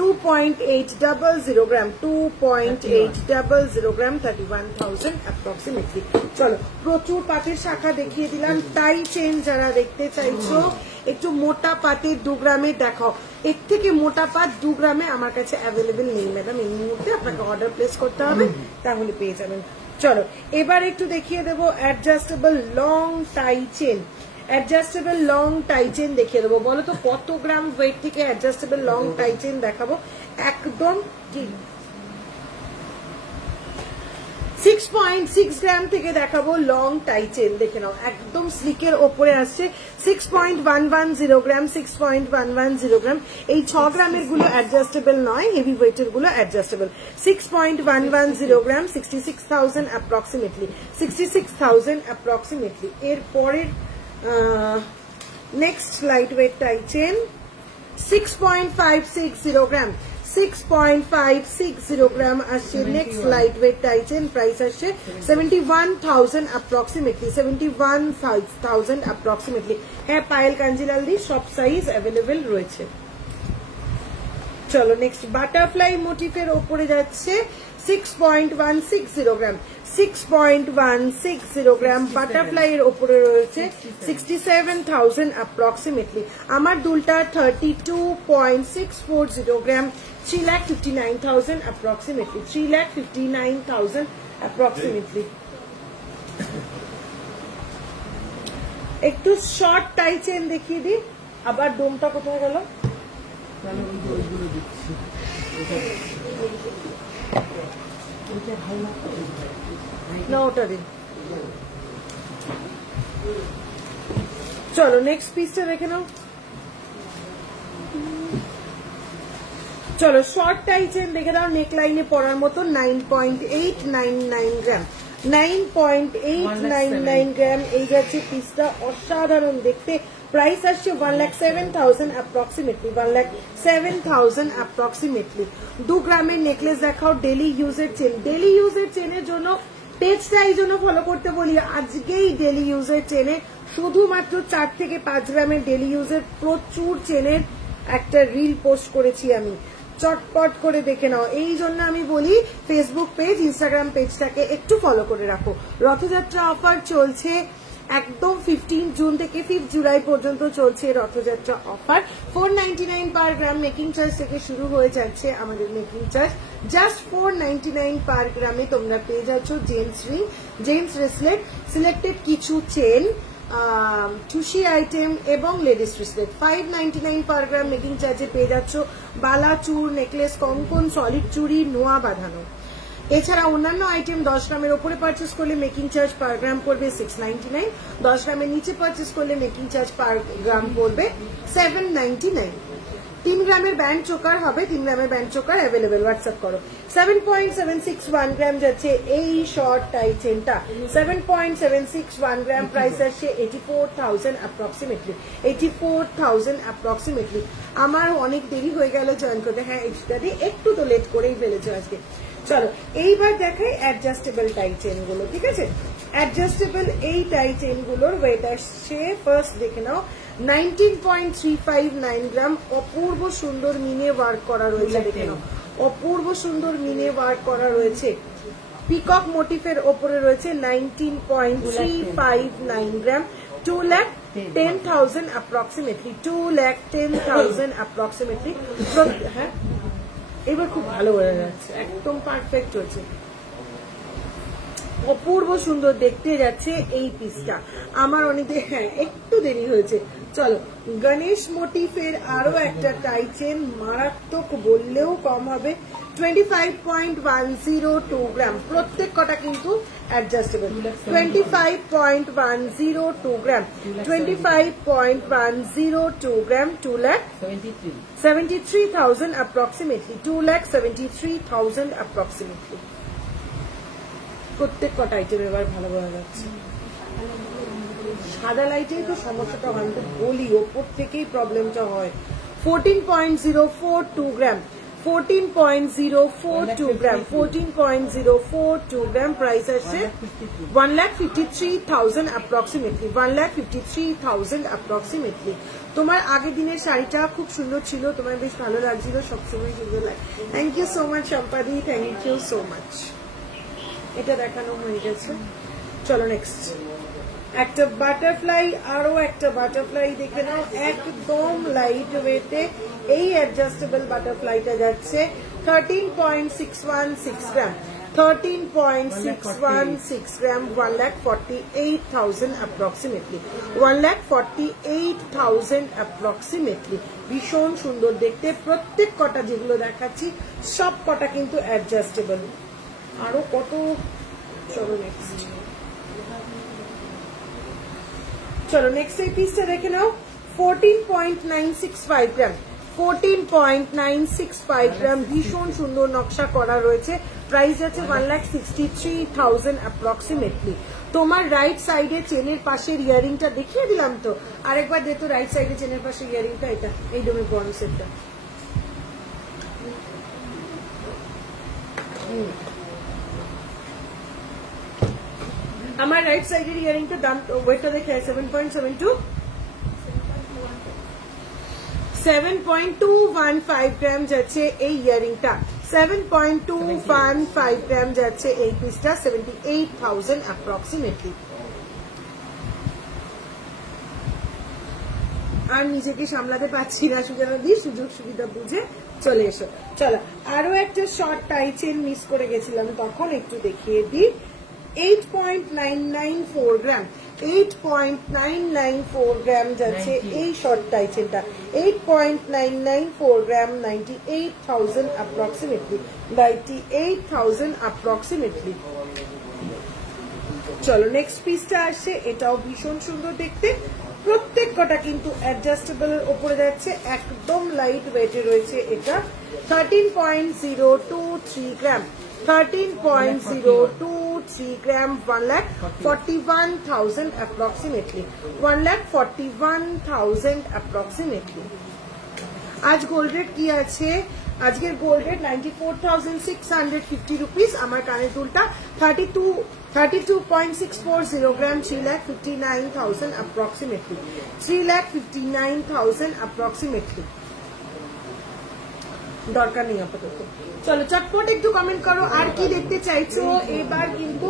2.800 gram, 2.800 gram, 31,000 approximately. চলো প্রচুর পাতের শাখা দেখিয়ে দিলাম। টাই চেন যারা দেখতে চাইছো একটু মোটা পাতের 2 গ্রামে দেখাও, এর থেকে মোটা পাত 2 গ্রামে আমার কাছে অ্যাভেলেবেল নেই ম্যাডাম, এই মুহূর্তে আপনাকে অর্ডার প্লেস করতে হবে, তাহলে পেয়ে যাবেন। চলো এবার একটু দেখিয়ে দেবো adjustable long tie chain. Adjustable long tie chain দেখিয়ে দেবো। বলো তো কত গ্রাম ওয়েট থেকে অ্যাডজাস্টেবল লং টাই চেন দেখাবো? একদম ঠিক 6.6 গ্রাম থেকে দেখাবো লং টাই চেন, দেখে নাও একদম স্লিকের ওপরে আসছে। 6.110 গ্রাম, 6.110 গ্রাম, এই 6 গ্রামের গুলো অ্যাডজাস্টেবল নয়, হেভি ওয়েটের গুলো অ্যাডজাস্টেবল। 6.110 গ্রাম, 66,000 approximately, 66,000 approximately. এর পরের next light weight tie chain 6.560 gram, 6.560 gram আসছে next light weight tie chain, price আসছে 71,000 approximately, 71,000 approximately. হ্যাঁ পায়েল কাঞ্জিলাল দি সব সাইজ অ্যাভেলেবেল রয়েছে। চলো নেক্সট বাটারফ্লাই মোটিফের ওপরে যাচ্ছে 6.160 গ্রাম, 6.160 গ্রাম বাটারফ্লাই এর ওপরে রয়েছে 67,000 approximately. আমার দুলটা 32.640 গ্রাম, 3,59,000 approximately, 3,59,000 approximately. একটু শর্ট টাই চেন দেখিয়ে দিই, আবার ডোমটা কোথায় গেল? না ওটা দিন। চলো নেক্সট পিসটা দেখে নাও। চলো শর্ট টাই চেন দেখে নাও, নেক লাইনে পরার মতো 9.899 গ্রাম, 9.899 গ্রাম, এই যাচ্ছে পিসটা, অসাধারণ দেখতে। প্রাইস আসছে 1,07,000 approximately, 1,07,000 approximately. 2 গ্রামের নেকলেস দেখাও, ডেলি ইউজের চেন। ডেলি ইউজের চেনের জন্য পেজটা এই জন্য ফলো করতে বলি, আজকেই ডেলি ইউজের চেনে শুধুমাত্র 4 থেকে 5 গ্রামের ডেলি ইউজের প্রচুর চেনের একটা রিল পোস্ট করেছি আমি, চটপট করে দেখে নাও। এই জন্য আমি বলি ফেসবুক পেজ, ইনস্টাগ্রাম পেজটাকে একটু ফলো করে রাখো। রথযাত্রা অফার চলছে একদম 15 জুন থেকে 5 জুলাই পর্যন্ত চলছে রথযাত্রা অফার। 499 পার গ্রাম মেকিং চার্জ থেকে শুরু হয়ে যাচ্ছে আমাদের মেকিং চার্জ। জাস্ট 499 পার গ্রামে তোমরা পেয়ে যাচ্ছ gents ring, gents bracelet, selected কিছু চেন, টুসি আইটেম এবং লেডিস ব্রেসলেট। 599 পার গ্রাম মেকিং চার্জে পেয়ে যাচ্ছ বালা, চুর, নেকলেস, কঙ্কন, সলিড চুড়ি, নোয়া বাঁধানো। এছাড়া অন্যান্য আইটেম 10 গ্রামের উপরে পারচেস করলে মেকিং চার্জ পার গ্রাম পড়বে 699, 10 গ্রামের নিচে পারচেস করলে মেকিং চার্জ পার গ্রাম পড়বে 799। 3 গ্রামের ব্যান্ড চোকার হবে, 3 গ্রামের ব্যান্ড চোকার অ্যাভেলেবেল, হোয়াটসঅ্যাপ করো। 7.761 গ্রাম যাচ্ছে এই শর্ট টাই চেনটা, 7.761 গ্রাম, প্রাইস আসছে 84,000 অ্যাপ্রক্সিমেটলি, 84,000 অ্যাপ্রক্সিমেটলি। আমার অনেক দেরি হয়ে গেল জয়েন করতে, হ্যাঁ ইত্যাদি একটু তো লেট করেই ফেলেছো আজকে। চলো এইবার দেখাই অ্যাডজাস্টেবল টাই চেন গুলো, ঠিক আছে? অ্যাডজাস্টেবল এই টাই চেন গুলোর ওয়েট আসছে, ফার্স্ট দেখে নাও, 19.359 গ্রাম। অপূর্ব সুন্দর মিনে ওয়ার্ক করা রয়েছে, দেখে নাও, অপূর্ব সুন্দর মিনে ওয়ার্ক করা রয়েছে। পিকক মোটিফের ওপরে রয়েছে 19.359 গ্রাম, 2,10,000 অ্যাপ্রক্সিমেটলি, 2,10,000 অ্যাপ্রক্সিমেটলি। হ্যাঁ এবার খুব ভালো হয়ে যাচ্ছে, একদম পারফেক্ট হয়েছে, অপূর্ব সুন্দর দেখতে যাচ্ছে এই পিসটা। আমার অনেক হ্যাঁ একটু দেরি হয়েছে। চলো গণেশ মোটিফের আরো একটা টাই চেন, মারাত্মক বললেও কম হবে, 25.102 গ্রাম, প্রত্যেক কটা কিন্তু অ্যাডজাস্টেবল, 25.102 গ্রাম, 25.102 গ্রাম, 2,73,000 অ্যাপ্রক্সিমেটলি, 2,73,000 অ্যাপ্রক্সিমেটলি। প্রত্যেক কটা আইটেম এবার ভালো বোঝা যাচ্ছে। সাদা লাইটেই তো সমস্যাটা হয়, তো বলি ওপর থেকেই প্রবলেমটা হয়। 14.042 গ্রাম, 14.042 গ্রাম, 14.042 গ্রাম, প্রাইস আসছে 1,53,000 অ্যাপ্রক্সিমেটলি, 1,53,000 অ্যাপ্রক্সিমেটলি। তোমার আগের দিনের শাড়িটা খুব সুন্দর ছিল, তোমার বেশ ভালো লাগছিল, সবসময় সুন্দর লাগে। থ্যাংক ইউ সো মাচ সম্পাদি, থ্যাংক ইউ সো মাচ। এটা দেখানো হয়ে গেছে, চলো নেক্সট একটা বাটারফ্লাই, আরো একটা বাটারফ্লাই দেখে নাও, একদম লাইট ওয়েটে এই অ্যাডজাস্টেবল বাটারফ্লাইটা যাচ্ছে 13.616 গ্রাম, 13.616 গ্রাম, 1,48,000 অ্যাপ্রক্সিমেটলি, 1,48,000 অ্যাপ্রক্সিমেটলি। ভীষণ সুন্দর দেখতে, প্রত্যেক কটা যেগুলো দেখাচ্ছি সব কটা কিন্তু অ্যাডজাস্টেবল। আরো কত, চলো নেক্সট, চলো নেক্সট এই পিসটা দেখে নাও, 14.965 গ্রাম, 14.965 গ্রাম, ভীষণ সুন্দর নকশা করা রয়েছে, প্রাইস আছে 1,63,000 অ্যাপ্রক্সিমেটলি। তোমার রাইট সাইডে চেনের পাশের ইয়ারিংটা দেখিয়ে দিলাম তো, আরেকবার দে তো রাইট সাইডে চেনের পাশে ইয়ারিংটা, এটা এই ডোমের বড় সেটটা। আমার রাইট সাইডের ইয়ারিংটা দাম ওয়েটটা দেখে 7.72, 7.215 গ্রাম যাচ্ছে এই ইয়ারিংটা, 7.215 গ্রাম যাচ্ছে এই পিসটা, 78,000 অ্যাপ্রক্সিমেটলি। আর নিজেকে সামলাতে পারছি না, সুজানা দি, সুযোগ সুবিধা বুঝে চলে এসো। চলো আরো একটা শর্ট টাই চেন মিস করে গেছিলাম, তখন একটু দেখিয়ে দিই। 8.994 গ্রাম, 8.994 গ্রাম যাচ্ছে এই শর্ট টাই চেনটা, 8.994 গ্রাম, 98,000 অ্যাপ্রক্সিমেটলি, 98,000 অ্যাপ্রক্সিমেটলি। চলো নেক্সট পিসটা আসছে, এটাও ভীষণ সুন্দর দেখতে, প্রত্যেক কটা কিন্তু অ্যাডজাস্টেবল এর উপরে যাচ্ছে, একদম লাইট ওয়েটে রয়েছে এটা, 13.023 গ্রাম, 13.023 গ্রাম, 1,41,000 অ্যাপ্রক্সিমেটলি, 1,41,000 অ্যাপ্রক্সিমেটলি। আজ গোল্ড রেট কি আছে? আজকের গোল্ড রেট 94,650 রুপিস। আমার কানের দুলটা 32.640 গ্রাম, 3,59,000 অ্যাপ্রক্সিমেটলি, 3,59,000 অ্যাপ্রক্সিমেটলি। দরকার নেই আপাতত। চলো চটপট একটু কমেন্ট করো আর কি দেখতে চাইছো এবার। কিন্তু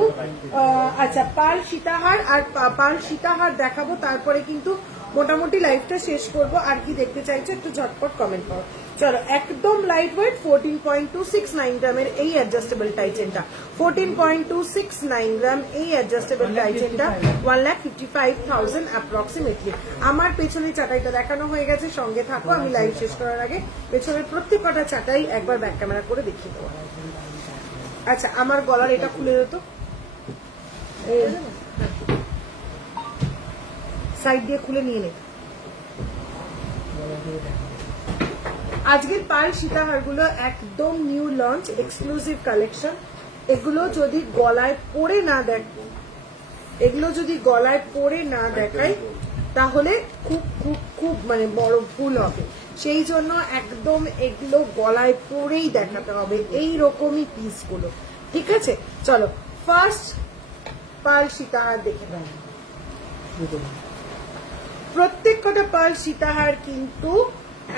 আচ্ছা পার্ল সীতাহার, আর পার্ল সীতাহার দেখাবো, তারপরে কিন্তু মোটামুটি লাইভটা শেষ করব। আর কি দেখতে চাইছো একটু ঝটপট কমেন্ট করো। চলো একদম লাইট ওয়েট 14.269 গ্রামের এই অ্যাডজাস্টেবল টাই চেনটা, 14.269 গ্রাম এই অ্যাডজাস্টেবল টাই চেনটা, 1,55,000 অ্যাপ্রক্সিমেটলি। আমার পেছনের চাটাইটা দেখানো হয়ে গেছে, সঙ্গে থাকো। আমি লাইভ শেষ করার আগে পেছনের প্রত্যেক কটা চাটাই একবার ব্যাক ক্যামেরা করে দেখিয়ে দেবো। আচ্ছা আমার গলার এটা খুলে দিত, সাইড দিয়ে খুলে নিয়ে নে। আজকের পাল সীতাহারগুলো একদম নিউ লঞ্চ, এক্সক্লুসিভ কালেকশন। এগুলো যদি গলায় পরে না দেখাই তাহলে খুব খুব খুব মানে বড় ভুল হবে। সেই জন্য একদম এগুলো গলায় পরেই দেখাতে হবে, এই রকমই পিসগুলো। ঠিক আছে, চলো ফার্স্ট পাল সীতাহার দেখে নাও। প্রত্যেক কটা পাল সীতাহার কিন্তু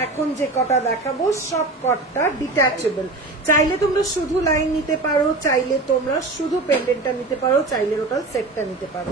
এখন যে কটা দেখাবো সব কটা ডিট্যাচেবল। চাইলে তোমরা শুধু লাইন নিতে পারো, চাইলে তোমরা শুধু পেন্ডেন্টটা নিতে পারো, চাইলে টোটাল সেটটা নিতে পারো।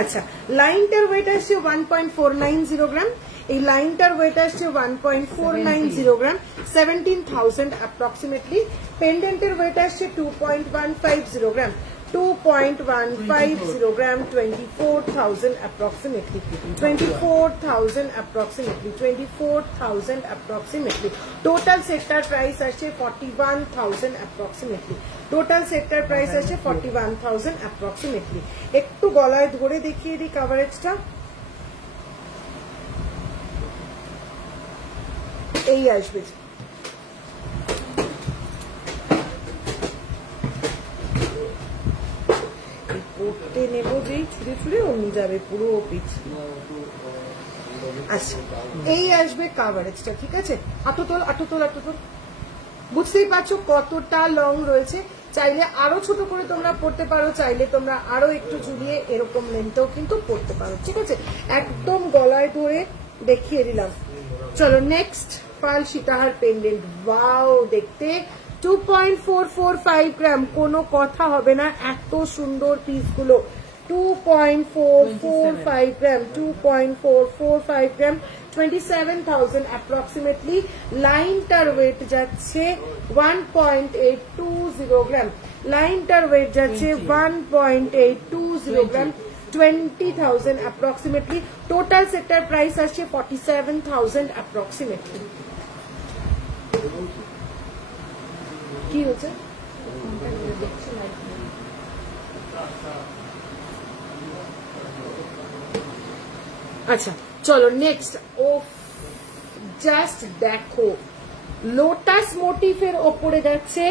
আচ্ছা, লাইনটার ওয়েট আসছে 1.490 গ্রাম, এই লাইনটার ওয়েট আসছে 1.490 গ্রাম, 17,000 অ্যাপ্রক্সিমেটলি। পেন্ডেন্টের ওয়েট আসছে 2.150 গ্রাম, 2.150 গ্রাম, 24,000 approximately, 24,000 approximately, 24,000 approximately. Total sector price আসছে 41,000 approximately. Total sector price আসছে 41,000 approximately. একটু গলায় ধরে দেখিয়ে দিই কভারেজটা। এই আসবে, পড়তে নেব যেই ছুঁড়ে ছুঁড়ে অন্য যাবে পুরো পিছ। আচ্ছা, এই আসবে কাভারেজটা। ঠিক আছে, আটোতল আটোতল আটোতল, বুঝতেই পারছো কতটা লং রয়েছে। চাইলে আরো ছোট করে তোমরা পড়তে পারো, চাইলে তোমরা আরো একটু ঝুলিয়ে এরকম লেন্থেও কিন্তু পড়তে পারো। ঠিক আছে, একদম গলায় ধরে দেখিয়ে দিলাম। চলো নেক্সট পাল সীতাহার পেন্ডেন্ট। ওয়াও, দেখতে 2.445 গ্রাম, কোনো কথা হবে না, এত সুন্দর পিসগুলো। 2.445 গ্রাম, 2.445 গ্রাম, 27,000 অ্যাপ্রক্সিমেটলি। লাইনটার ওয়েট যাচ্ছে 1.820 গ্রাম, লাইনটার ওয়েট যাচ্ছে 1.820 গ্রাম, 20,000 approximately. Total sector price আসছে 47,000 approximately. কি হচ্ছে? আচ্ছা চলো নেক্সট। ও জাস্ট দেখো, লোটাস মোটিফের ওপরে যাচ্ছে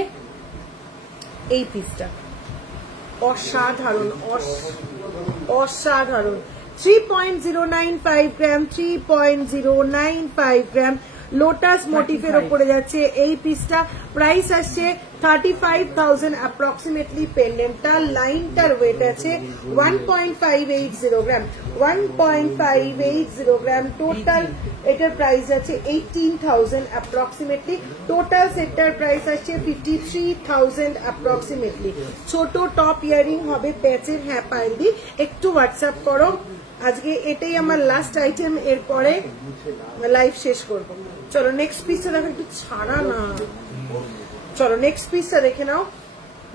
এই পিসটা, অসাধারণ অসাধারণ। 3.095 গ্রাম, 3.095 গ্রাম লোটাস মোটিফের ওপরে যাচ্ছে এই পিসটা। প্রাইস আসছে 35,000 অ্যাপ্রক্সিমেটলি। পেন্ডেন্টটা লাইনটার ওয়েট আছে 1.580 গ্রাম, 1.580 গ্রাম। টোটাল এটার প্রাইস আছে 18,000 অ্যাপ্রক্সিমেটলি। টোটাল সেটটার প্রাইস আসছে 53,000 অ্যাপ্রক্সিমেটলি। ছোট টপ ইয়ারিং হবে প্যাচের। হ্যাঁ পাইলদি, একটু হোয়াটসঅ্যাপ করো। আজকে এটাই আমার লাস্ট আইটেম, এরপরে লাইভ শেষ করব। চলো নেক্সট পিসটা দেখো, একটু ছাড়া না। চলো নেক্সট পিসটা দেখে নাও।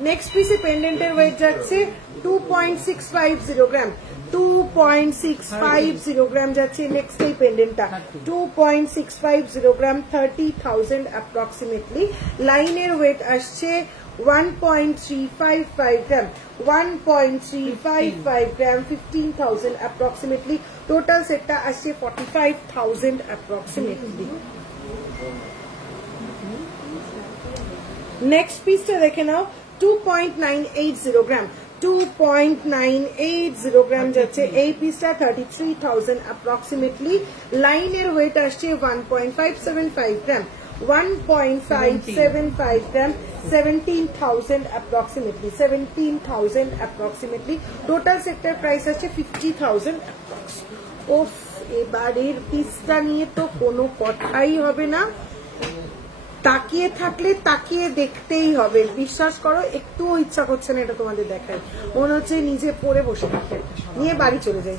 নেক্সট পিসে পেন্ডেন্টের ওয়েট যাচ্ছে 2.650 গ্রাম, 2.650 গ্রাম যাচ্ছে নেক্সট এই পেন্ডেন্টটা। 2.650 গ্রাম, 30,000 অ্যাপ্রক্সিমেটলি। লাইনের ওয়েট আসছে 1.355 গ্রাম, 1.355 গ্রাম, 15,000 approximately. Total সেটটা আসছে 45,000 approximately. নেক্সট পিসটা দেখে নাও। 2.980 গ্রাম, 2.980 গ্রাম যাচ্ছে এই পিসটা। 33,000 approximately. লাইনের ওয়েট আসছে 1.575 গ্রাম, 1.575 গ্রাম, 17,000 approximately, 17,000 approximately. Total sector price আছে 50,000 approx. ওফ, এবারের পিসটা নিয়ে তো কোনো কথাই হবে না, তাকিয়ে থাকলে তাকিয়ে দেখতেই হবে। বিশ্বাস করো, একটুও ইচ্ছা করছে না এটা তোমাদের দেখায়। মনে হচ্ছে নিজে পরে বসে থাকে, নিয়ে বাড়ি চলে যাই।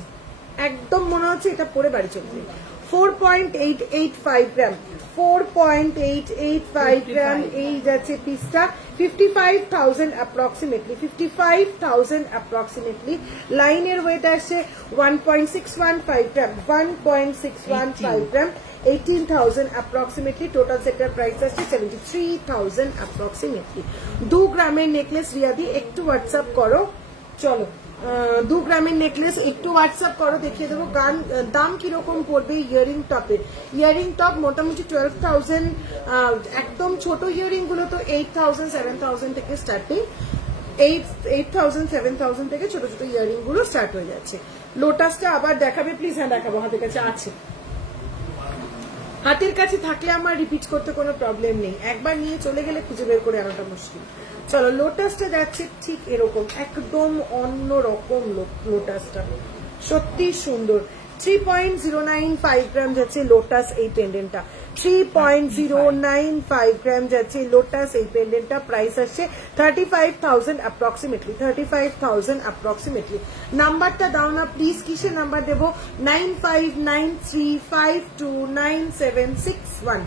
একদম মনে হচ্ছে এটা পরে বাড়ি চলে যাই। 4.885 গ্রাম, 4.885 গ্রাম এই যাচ্ছে পিসটা। 55,000 approximately, 55,000 approximately. লাইনের ওয়েট আসছে 1.615 গ্রাম, 1.615 গ্রাম, 18,000 approximately. Total sector price আসছে 73,000 approximately. 2 গ্রামের নেকলেস রিয়াদি, একটু হোয়াটসঅ্যাপ করো। চলো 2 গ্রামের নেকলেস একটু হোয়াটসঅ্যাপ করো, দেখিয়ে দেবো দাম কিরকম পড়বে। ইয়ারিং টপে, ইয়ারিং টপ মোটামুটি 12,000, একদম ছোট ইয়ারিং গুলো তো 8,000 7,000 থেকে স্টার্টিং, 8,000 7,000 থেকে ছোট ছোট ইয়ারিং গুলো স্টার্ট হয়ে যাচ্ছে। লোটাসটা আবার দেখাবে প্লিজ? হ্যাঁ দেখাবো, হাতের কাছে আছে। হাতের কাছে থাকলে আমার রিপিট করতে কোনো প্রবলেম নেই, একবার নিয়ে চলে গেলে খুঁজে বের করে আনাটা মুশকিল। চলো লোটাসটা যাচ্ছে ঠিক এরকম, একদম অন্য রকম লোটাসটা, সত্যি সুন্দর। 3.095 গ্রাম যাচ্ছে লোটাস এই পেন্ডেন্টটা, 3.095 গ্রাম যাচ্ছে লোটাস এই পেন্ডেন্টটা। প্রাইস আসছে 35,000 অ্যাপ্রক্সিমেটলি, 35,000 অ্যাপ্রক্সিমেটলি। নাম্বারটা দাও না প্লিজ, কিসের নাম্বার দেবো? 9593529761,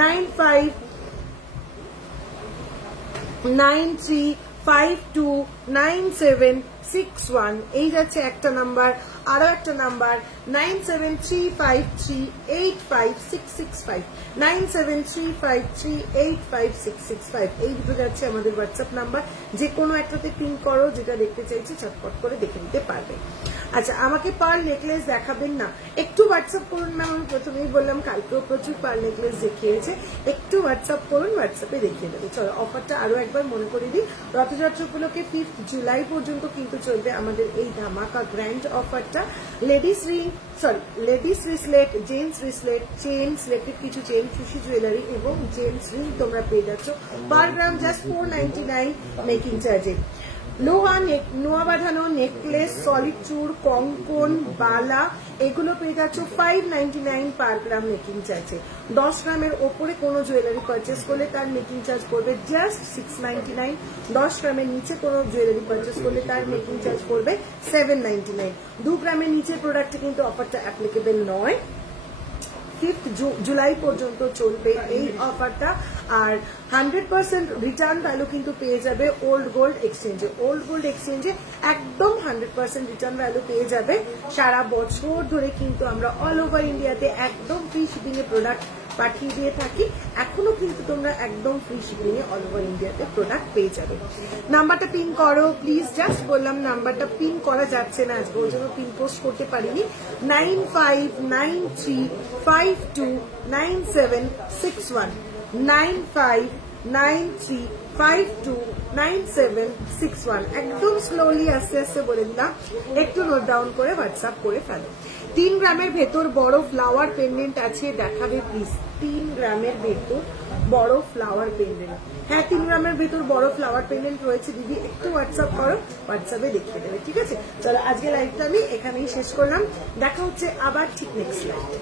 9593529761 এই যাচ্ছে একটা নাম্বার। আরো একটা নাম্বার 9735385665, 9735385665, এই দুটো যাচ্ছে আমাদের হোয়াটসঅ্যাপ নাম্বার। যে কোনো একটাতে পিন করো, যেটা দেখতে চাইছি চটপট করে দেখে নিতে পারবে। আচ্ছা আমাকে পার্ল নেকলেস দেখাবেন না? একটু হোয়াটসঅ্যাপ করুন ম্যাম, আমি প্রথমেই বললাম কালকেও প্রচুর পার্ল নেকলেস দেখিয়েছে, একটু হোয়াটসঅ্যাপ করুন, হোয়াটসঅ্যাপে দেখিয়ে দেবে। চলো অফারটা আরো একবার মনে করে দিই, রথযাত্রা উপলক্ষে 5 জুলাই পর্যন্ত কিন্তু চলবে আমাদের এই ধামাকা গ্র্যান্ড অফারটা। Ladies ring, sorry ladies রিসলেট, gents রিসলেট, chain, selected কিছু চেন, খুশি জুয়েলারি এবং জেন্টস রিং তোমরা পেয়ে যাচ্ছ পার গ্রাম জাস্ট 499 মেকিং চার্জে। লোহা নোয়া বাঁধানো নেকলেস, সলিড চুর, কঙ্কন, বালা এগুলো পেয়ে যাচ্ছ 599 পার গ্রাম মেকিং চার্জে। 10 গ্রামের ওপরে কোনো জুয়েলারি পারচেস করলে তার মেকিং চার্জ পড়বে জাস্ট 699, 10 গ্রামের নিচে কোনো জুয়েলারি পারচেস করলে তার মেকিং চার্জ পড়বে 799। 2 গ্রামের নিচে প্রোডাক্টে কিন্তু অফারটা অ্যাপ্লিকেবল নয়। 5 জুলাই পর্যন্ত চলবে এই অফারটা। আর 100% রিটার্ন ভ্যালু কিন্তু পেয়ে যাবে ওল্ড গোল্ড এক্সচেঞ্জে, ওল্ড গোল্ড এক্সচেঞ্জে একদম 100% রিটার্ন ভ্যালু পেয়ে যাবে। সারা বছর ধরে কিন্তু আমরা অল ওভার ইন্ডিয়াতে একদম ফ্রি শিপিং এ প্রোডাক্ট পাঠিয়ে দিয়ে থাকি, এখনো কিন্তু তোমরা একদম ফ্রি শিপিং এ অল ওভার ইন্ডিয়াতে প্রোডাক্ট পেয়ে যাবে। নাম্বারটা পিন করো প্লিজ, জাস্ট বললাম নাম্বারটা পিন করা যাচ্ছে না আজকে, ওই জন্য পিন পোস্ট করতে পারিনি। 9593529761, 9593529761, একদম স্লোলি আস্তে আস্তে বলে দিলাম, একটু নোট ডাউন করে হোয়াটসঅ্যাপ করে ফেলো। 3 গ্রামের ভেতর বড় ফ্লাওয়ার পেন্ডেন্ট আছে, দেখাবে প্লিজ? 3 গ্রামের ভেতর বড় ফ্লাওয়ার পেন্ডেন্ট, হ্যাঁ 3 গ্রামের ভেতর বড় ফ্লাওয়ার পেন্ডেন্ট রয়েছে দিদি, একটু হোয়াটসঅ্যাপ করো, হোয়াটসঅ্যাপে দেখিয়ে দেবে, ঠিক আছে? চলো আজকে লাইভটা আমি এখানেই শেষ করলাম, দেখা হচ্ছে আবার ঠিক নেক্সট লাইভে।